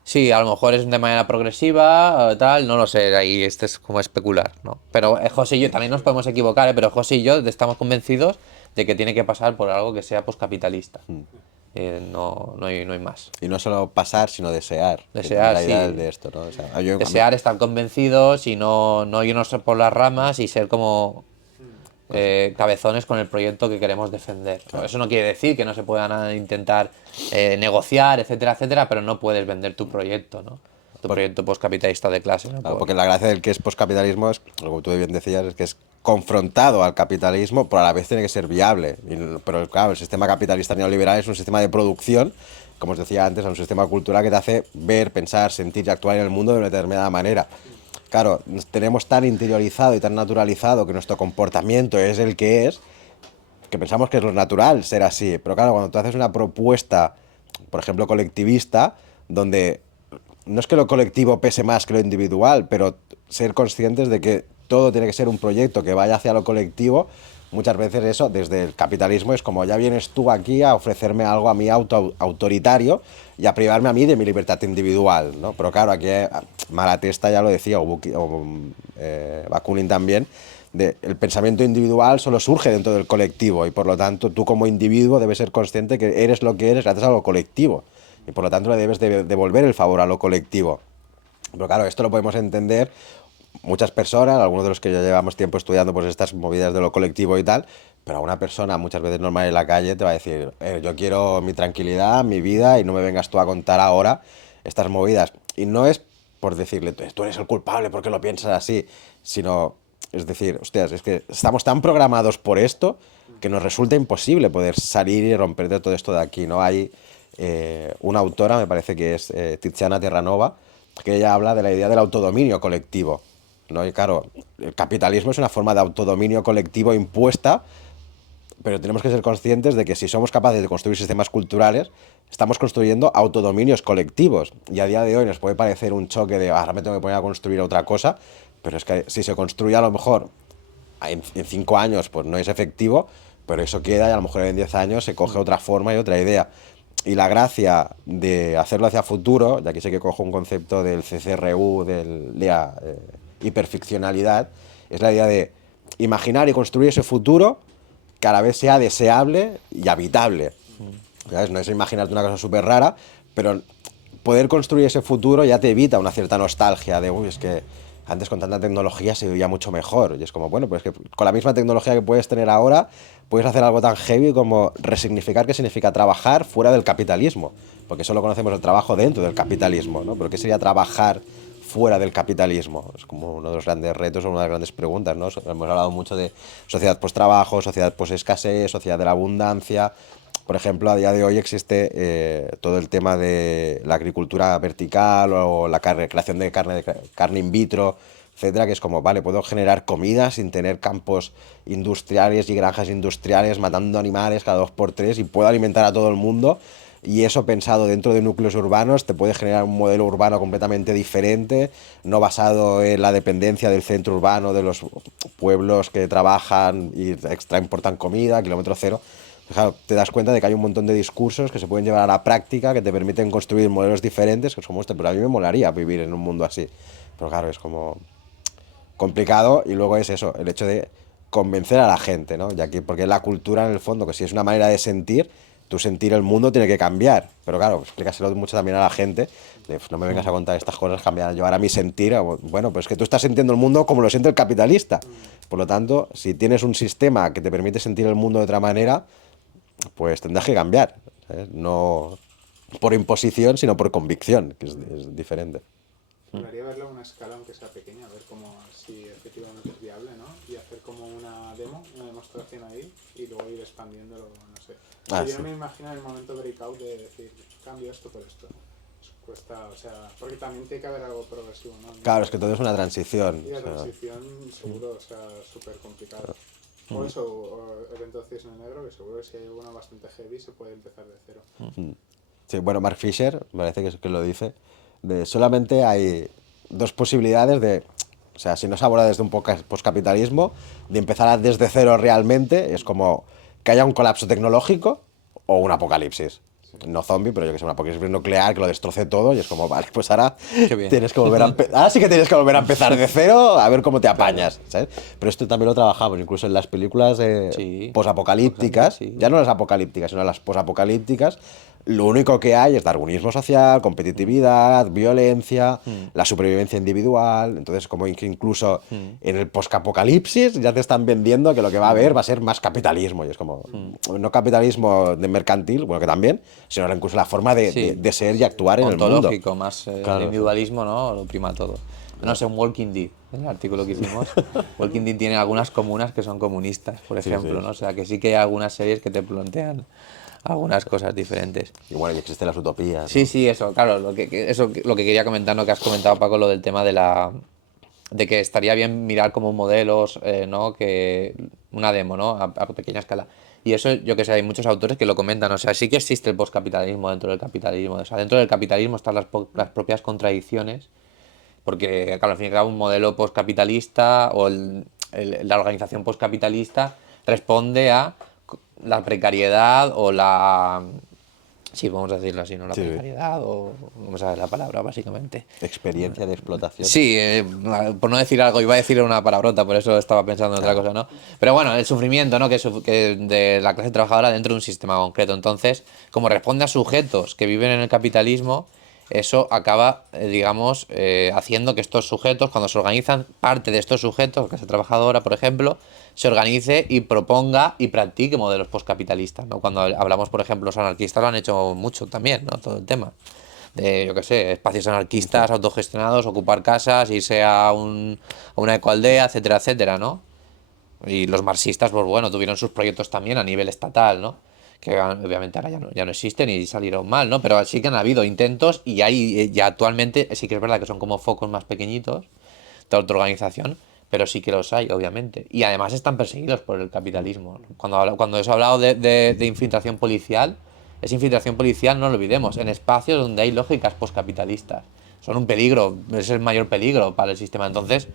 Sí, a lo mejor es de manera progresiva, tal, no lo sé, ahí este es como especular, ¿no? Pero José y yo también nos podemos equivocar, pero José y yo estamos convencidos de que tiene que pasar por algo que sea poscapitalista. No hay más. Y no solo pasar, sino desear. Desear, La idea sí. de esto, ¿no? O sea, yo- a mí- Desear estar convencidos y no irnos por las ramas y ser como cabezones con el proyecto que queremos defender. Eso no quiere decir que no se puedan intentar negociar, etcétera, etcétera, pero no puedes vender tu proyecto, ¿no? Tu proyecto postcapitalista de clase, ¿no? Claro, porque la gracia del que es poscapitalismo es, como tú bien decías, es que es confrontado al capitalismo, pero a la vez tiene que ser viable. Pero claro, el sistema capitalista neoliberal es un sistema de producción, como os decía antes, es un sistema cultural que te hace ver, pensar, sentir y actuar en el mundo de una determinada manera. Claro, tenemos tan interiorizado y tan naturalizado que nuestro comportamiento es el que pensamos que es lo natural ser así. Pero claro, cuando tú haces una propuesta, por ejemplo, colectivista, donde no es que lo colectivo pese más que lo individual, pero ser conscientes de que todo tiene que ser un proyecto que vaya hacia lo colectivo, muchas veces eso, desde el capitalismo, es como ya vienes tú aquí a ofrecerme algo a mí autoritario y a privarme a mí de mi libertad individual, ¿no? Pero claro, aquí Malatesta ya lo decía, Bakunin también, el pensamiento individual solo surge dentro del colectivo y por lo tanto tú como individuo debes ser consciente que eres lo que eres gracias a lo colectivo y por lo tanto le debes devolver el favor a lo colectivo. Pero claro, esto lo podemos entender muchas personas, algunos de los que ya llevamos tiempo estudiando pues estas movidas de lo colectivo y tal, pero a una persona muchas veces normal en la calle te va a decir, yo quiero mi tranquilidad, mi vida y no me vengas tú a contar ahora estas movidas. Y no es por decirle, tú eres el culpable porque lo piensas así, sino, es decir, hostias, es que estamos tan programados por esto que nos resulta imposible poder salir y romper de todo esto de aquí, ¿no? Hay una autora, me parece que es Tiziana Terranova, que ella habla de la idea del autodominio colectivo, ¿no? Y claro, el capitalismo es una forma de autodominio colectivo impuesta, pero tenemos que ser conscientes de que si somos capaces de construir sistemas culturales, estamos construyendo autodominios colectivos. Y a día de hoy nos puede parecer un choque de ahora me tengo que poner a construir otra cosa, pero es que si se construye a lo mejor en 5 años pues no es efectivo, pero eso queda y a lo mejor en 10 años se coge otra forma y otra idea. Y la gracia de hacerlo hacia futuro, y aquí sí que cojo un concepto del CCRU, de la hiperficcionalidad, es la idea de imaginar y construir ese futuro que a la vez sea deseable y habitable. ¿Sabes? No es imaginarte una cosa súper rara, pero poder construir ese futuro ya te evita una cierta nostalgia de, uy, es que antes con tanta tecnología se vivía mucho mejor. Y es como, bueno, pues que con la misma tecnología que puedes tener ahora, puedes hacer algo tan heavy como resignificar qué significa trabajar fuera del capitalismo. Porque solo conocemos el trabajo dentro del capitalismo, ¿no? Pero ¿qué sería trabajar fuera del capitalismo? Es como uno de los grandes retos o una de las grandes preguntas, ¿no? Hemos hablado mucho de sociedad post-trabajo, sociedad post-escasez, sociedad de la abundancia. Por ejemplo, a día de hoy existe todo el tema de la agricultura vertical o la creación de carne in vitro, etcétera, que es como, vale, puedo generar comida sin tener campos industriales y granjas industriales matando animales cada 2 por 3 y puedo alimentar a todo el mundo. Y eso pensado dentro de núcleos urbanos te puede generar un modelo urbano completamente diferente, no basado en la dependencia del centro urbano, de los pueblos que trabajan y importan comida, kilómetro cero. Claro, te das cuenta de que hay un montón de discursos que se pueden llevar a la práctica, que te permiten construir modelos diferentes, que es como este, pero a mí me molaría vivir en un mundo así. Pero claro, es como complicado y luego es eso, el hecho de convencer a la gente, ¿no? Ya que, porque la cultura en el fondo, que si es una manera de sentir, tu sentir el mundo tiene que cambiar. Pero claro, explícaselo mucho también a la gente, de, pues no me vengas a contar estas cosas, cambiar, llevar a mi sentir, bueno, pues que tú estás sintiendo el mundo como lo siente el capitalista. Por lo tanto, si tienes un sistema que te permite sentir el mundo de otra manera, pues tendrás que cambiar, ¿sabes? No por imposición, sino por convicción, que es diferente. Molaría verlo a una escala aunque sea pequeña, ver cómo si efectivamente es viable, ¿no? Y hacer como una demo, una demostración ahí y luego ir expandiéndolo, no sé. Yo Sí. me imagino el momento breakout de decir, cambio esto por esto. Cuesta, o sea, porque también tiene que haber algo progresivo, ¿no? Claro, es que todo es una transición. Y la O sea, transición seguro, o sea, súper complicado. O eso, o evento Cisne Negro, que seguro que si hay uno bastante heavy se puede empezar de cero. sí, bueno, Mark Fisher, me parece que lo dice, de solamente hay 2 posibilidades de, o sea, si no se aborda desde un poscapitalismo, de empezar desde cero realmente, es como que haya un colapso tecnológico o un apocalipsis. No zombie, pero yo que sé, un apocalipsis nuclear que lo destroce todo y es como, vale, pues ahora Qué bien. tienes que volver ahora sí que tienes que volver a empezar de cero a ver cómo te apañas, ¿sabes? Pero esto también lo trabajamos, incluso en las películas Sí. posapocalípticas, Sí. ya no las apocalípticas, sino las posapocalípticas, lo único que hay es darwinismo social, competitividad, violencia, la supervivencia individual. Entonces, como que incluso en el poscapocalipsis ya te están vendiendo que lo que va a haber va a ser más capitalismo. Y es como, no capitalismo de mercantil, bueno, que también, sino incluso la forma Sí. de ser y actuar en el mundo. Ontológico, más el Claro, individualismo, ¿no? Lo prima todo. No sé, un Walking Dead, en el artículo que hicimos. Walking Dead tiene algunas comunas que son comunistas, por Sí, ejemplo, sí. ¿no? O sea, que sí que hay algunas series que te plantean algunas cosas diferentes. Y bueno, y existen las utopías. Sí, ¿no? sí, eso, claro, lo que quería comentar, ¿no? Que has comentado, Paco, lo del tema de que estaría bien mirar como modelos, ¿no? Que una demo, ¿no? A pequeña escala. Y eso, yo que sé, hay muchos autores que lo comentan, o sea, sí que existe el postcapitalismo dentro del capitalismo, o sea, dentro del capitalismo están las propias contradicciones, porque, claro, al fin y al cabo, un modelo postcapitalista o la organización postcapitalista responde a la precariedad o la... Sí, vamos a decirlo así, ¿no? La Sí. precariedad o... No me sabes la palabra, básicamente. Experiencia de explotación. Sí, por no decir algo, iba a decir una palabrota, por eso estaba pensando en otra cosa, ¿no? Pero bueno, el sufrimiento, ¿no? Que de la clase trabajadora dentro de un sistema concreto. Entonces, como responde a sujetos que viven en el capitalismo, eso acaba, digamos, haciendo que estos sujetos, cuando se organizan, parte de estos sujetos, la clase trabajadora, por ejemplo, se organice y proponga y practique modelos postcapitalistas, ¿no? Cuando hablamos, por ejemplo, los anarquistas lo han hecho mucho también, ¿no? Todo el tema de, yo qué sé, espacios anarquistas, autogestionados, ocupar casas, irse a una ecoaldea, etcétera, etcétera, ¿no? Y los marxistas, pues bueno, tuvieron sus proyectos también a nivel estatal, ¿no? Que obviamente ahora ya no existen y salieron mal, ¿no? Pero sí que han habido intentos y hay ya actualmente, sí que es verdad que son como focos más pequeñitos de autoorganización, pero sí que los hay, obviamente. Y además están perseguidos por el capitalismo. Cuando os he hablado de infiltración policial, es infiltración policial, no lo olvidemos, en espacios donde hay lógicas postcapitalistas. Son un peligro, es el mayor peligro para el sistema. Entonces,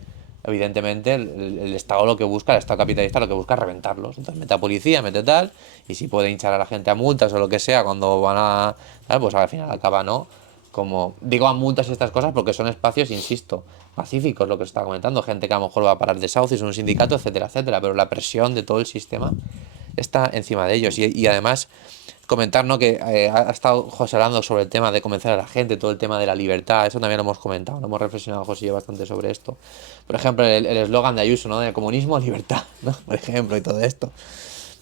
evidentemente el Estado lo que busca, el Estado capitalista lo que busca es reventarlos. Entonces mete a policía, mete tal, y si puede hinchar a la gente a multas o lo que sea cuando van a tal, pues al final acaba, ¿no? Como digo, a multas y estas cosas porque son espacios, insisto, pacíficos, lo que os estaba comentando, gente que a lo mejor va a parar desahucios, un sindicato, etcétera, etcétera, pero la presión de todo el sistema está encima de ellos. Y además, comentar, ¿no? Que ha estado José hablando sobre el tema de convencer a la gente, todo el tema de la libertad, eso también lo hemos comentado, lo hemos reflexionado José y yo bastante sobre esto. Por ejemplo, el eslogan de Ayuso, ¿no? De comunismo, libertad, ¿no? Por ejemplo, y todo esto.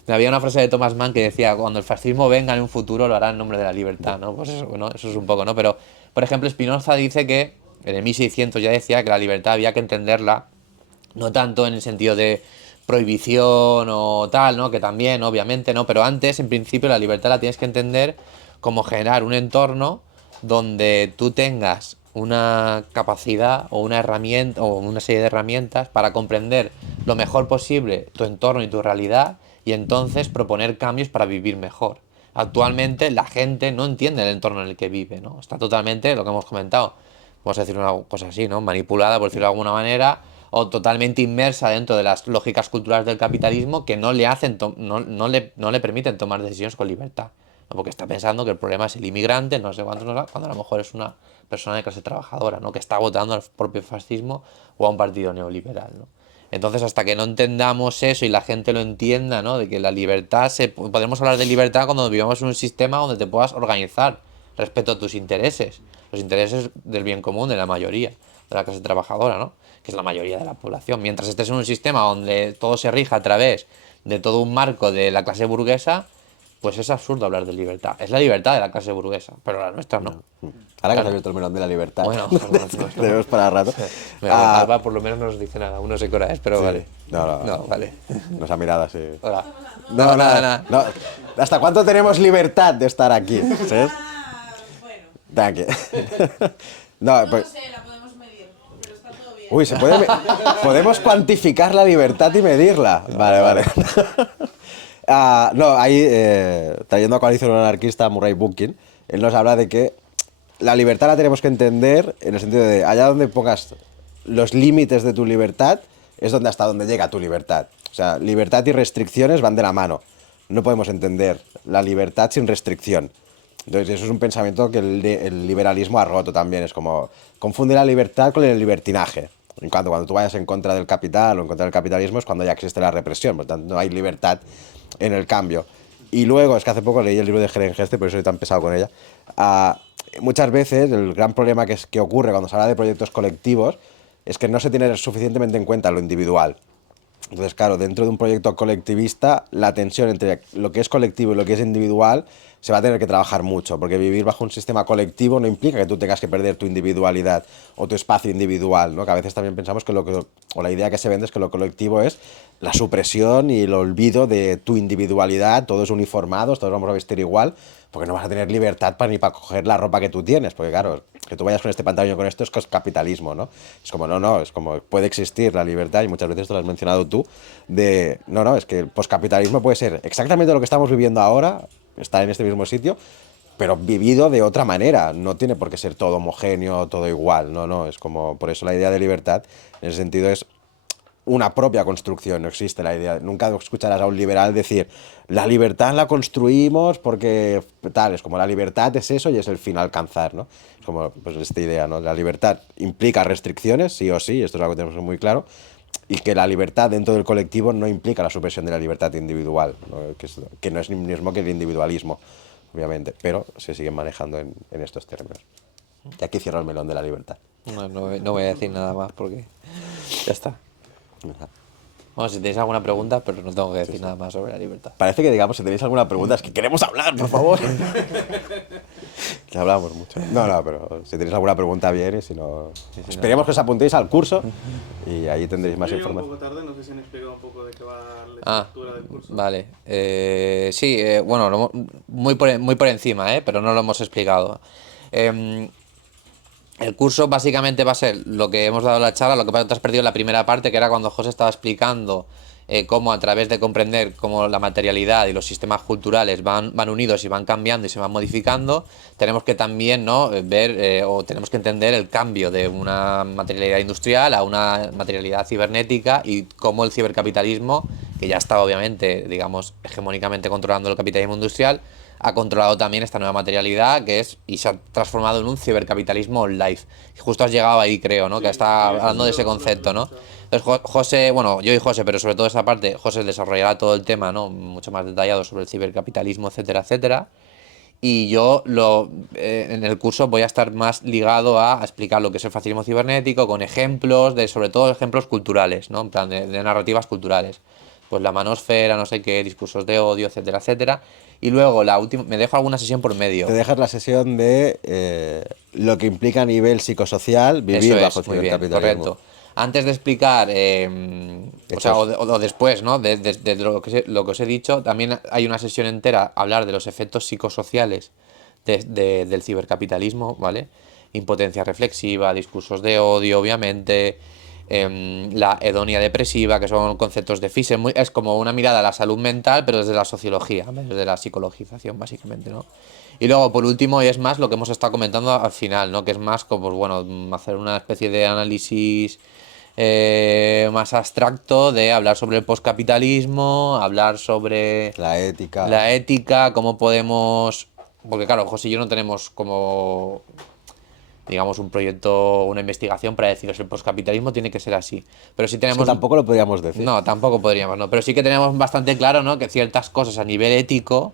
Había una frase de Thomas Mann que decía, cuando el fascismo venga en un futuro lo hará en nombre de la libertad, ¿no? Pues eso, ¿no? Eso es un poco, ¿no? Pero, por ejemplo, Spinoza dice que en el 1600 ya decía que la libertad había que entenderla no tanto en el sentido de prohibición o tal, ¿no? Que también, obviamente, ¿no? Pero antes, en principio, la libertad la tienes que entender como generar un entorno donde tú tengas una capacidad o una herramienta o una serie de herramientas para comprender lo mejor posible tu entorno y tu realidad y entonces proponer cambios para vivir mejor. Actualmente la gente no entiende el entorno en el que vive, ¿no? Está totalmente, lo que hemos comentado, vamos a decir una cosa así, ¿no? Manipulada, por decirlo de alguna manera, o totalmente inmersa dentro de las lógicas culturales del capitalismo que no le hacen no le permiten tomar decisiones con libertad, ¿no? Porque está pensando que el problema es el inmigrante, no sé cuántos, cuando a lo mejor es una persona de clase trabajadora, ¿no? Que está votando al propio fascismo o a un partido neoliberal, ¿no? Entonces, hasta que no entendamos eso y la gente lo entienda, ¿no? De que la libertad podemos hablar de libertad cuando vivamos en un sistema donde te puedas organizar respecto a tus intereses, los intereses del bien común de la mayoría, de la clase trabajadora, ¿no? Que es la mayoría de la población. Mientras estés en un sistema donde todo se rija a través de todo un marco de la clase burguesa, pues es absurdo hablar de libertad. Es la libertad de la clase burguesa, pero la nuestra no. Ahora que has abierto el melón de la libertad. Bueno, tenemos para rato. Bueno, Alba por lo menos no nos dice nada. Aún no sé qué hora es, pero Sí. vale. No, vale. nos ha mirado así. Hola. No, nada. No. ¿Hasta cuánto tenemos libertad de estar aquí? ¿Sabes? Bueno, Tranqui. No, no pues, lo sé, la podemos medir, pero está todo bien. uy, podemos cuantificar la libertad y medirla. Vale. No, ahí, trayendo a coalición anarquista Murray Bookchin, él nos habla de que la libertad la tenemos que entender en el sentido de allá donde pongas los límites de tu libertad es donde hasta donde llega tu libertad. O sea, libertad y restricciones van de la mano. No podemos entender la libertad sin restricción. Entonces, eso es un pensamiento que el liberalismo ha roto también. Es como confunde la libertad con el libertinaje. Cuando tú vayas en contra del capital o en contra del capitalismo es cuando ya existe la represión. Por lo tanto, no hay libertad en el cambio. Y luego, es que hace poco leí el libro de Helen Heste, por eso soy tan pesado con ella. Muchas veces el gran problema que ocurre cuando se habla de proyectos colectivos es que no se tiene suficientemente en cuenta lo individual. Entonces, claro, dentro de un proyecto colectivista, la tensión entre lo que es colectivo y lo que es individual se va a tener que trabajar mucho, porque vivir bajo un sistema colectivo no implica que tú tengas que perder tu individualidad o tu espacio individual, ¿no? Que a veces también pensamos que o la idea que se vende es que lo colectivo es la supresión y el olvido de tu individualidad, todos uniformados, todos vamos a vestir igual, porque no vas a tener libertad ni para coger la ropa que tú tienes, porque claro, que tú vayas con este pantalón y con esto es capitalismo, ¿no? Es como, no, es como puede existir la libertad, y muchas veces te lo has mencionado tú, es que el poscapitalismo puede ser exactamente lo que estamos viviendo ahora, estar en este mismo sitio, pero vivido de otra manera. No tiene por qué ser todo homogéneo, todo igual. No. Es como, por eso la idea de libertad, en ese sentido, es una propia construcción. No existe la idea. Nunca escucharás a un liberal decir, la libertad la construimos porque tal. Es como la libertad es eso y es el fin a alcanzar, ¿no? Es como pues esta idea, ¿no? La libertad implica restricciones, sí o sí, esto es algo que tenemos muy claro. Y que la libertad dentro del colectivo no implica la supresión de la libertad individual, ¿no? Que no es lo mismo que el individualismo, obviamente, pero se siguen manejando en estos términos. Y aquí cierro el melón de la libertad. No voy a decir nada más porque ya está. Bueno, si tenéis alguna pregunta, pero no tengo que decir nada más sobre la libertad. Parece que digamos, si tenéis alguna pregunta, es que queremos hablar, por favor. Que hablamos mucho. No, pero si tenéis alguna pregunta bien y si no... Esperemos que os apuntéis al curso y ahí tendréis más Yo llego información. un poco tarde, no sé si han explicado un poco de qué va la estructura del curso. Vale. Sí, bueno, muy por encima, pero no lo hemos explicado. El curso básicamente va a ser lo que hemos dado en la charla, lo que pasa es que te has perdido la primera parte, que era cuando José estaba explicando cómo a través de comprender cómo la materialidad y los sistemas culturales van unidos y van cambiando y se van modificando, tenemos que también, ¿no?, ver o tenemos que entender el cambio de una materialidad industrial a una materialidad cibernética y cómo el cibercapitalismo, que ya está obviamente, digamos, hegemónicamente controlando el capitalismo industrial, ha controlado también esta nueva materialidad y se ha transformado en un cibercapitalismo online. Y justo has llegado ahí, creo, ¿no? Que está hablando de ese concepto, ¿no? Entonces, José, bueno, yo y José, pero sobre todo esa parte, José desarrollará todo el tema, ¿no?, mucho más detallado sobre el cibercapitalismo, etcétera, etcétera. Y yo en el curso voy a estar más ligado a explicar lo que es el fascismo cibernético con ejemplos, sobre todo ejemplos culturales, ¿no? En plan de narrativas culturales. Pues la manosfera, no sé qué, discursos de odio, etcétera, etcétera. Y luego la última, me dejo alguna sesión por medio. Te dejas la sesión de lo que implica a nivel psicosocial vivir Eso bajo el es, muy bien, cibercapitalismo. correcto. Antes de explicar, o sea, o después, ¿no?, de lo que os he dicho, también hay una sesión entera a hablar de los efectos psicosociales del cibercapitalismo, ¿vale? Impotencia reflexiva, discursos de odio, obviamente, la hedonia depresiva, que son conceptos de Fischer, es como una mirada a la salud mental, pero desde la sociología, ¿vale?, desde la psicologización, básicamente, ¿no? Y luego, por último, es más lo que hemos estado comentando al final, ¿no?, que es más como, pues, bueno, hacer una especie de análisis más abstracto, de hablar sobre el postcapitalismo, hablar sobre La ética. cómo podemos... Porque claro, José y yo no tenemos como, digamos, un proyecto, una investigación para deciros el postcapitalismo tiene que ser así. Pero sí Es que tenemos... tampoco lo podríamos decir. No, tampoco podríamos, no. Pero sí que tenemos bastante claro, ¿no?, que ciertas cosas a nivel ético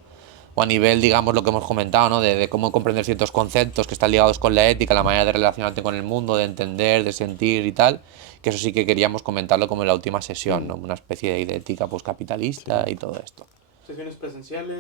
o a nivel, digamos, lo que hemos comentado, ¿no?, de cómo comprender ciertos conceptos que están ligados con la ética, la manera de relacionarte con el mundo, de entender, de sentir y tal, que eso sí que queríamos comentarlo como en la última sesión, ¿no?, una especie de ética postcapitalista y todo esto. Sesiones presenciales.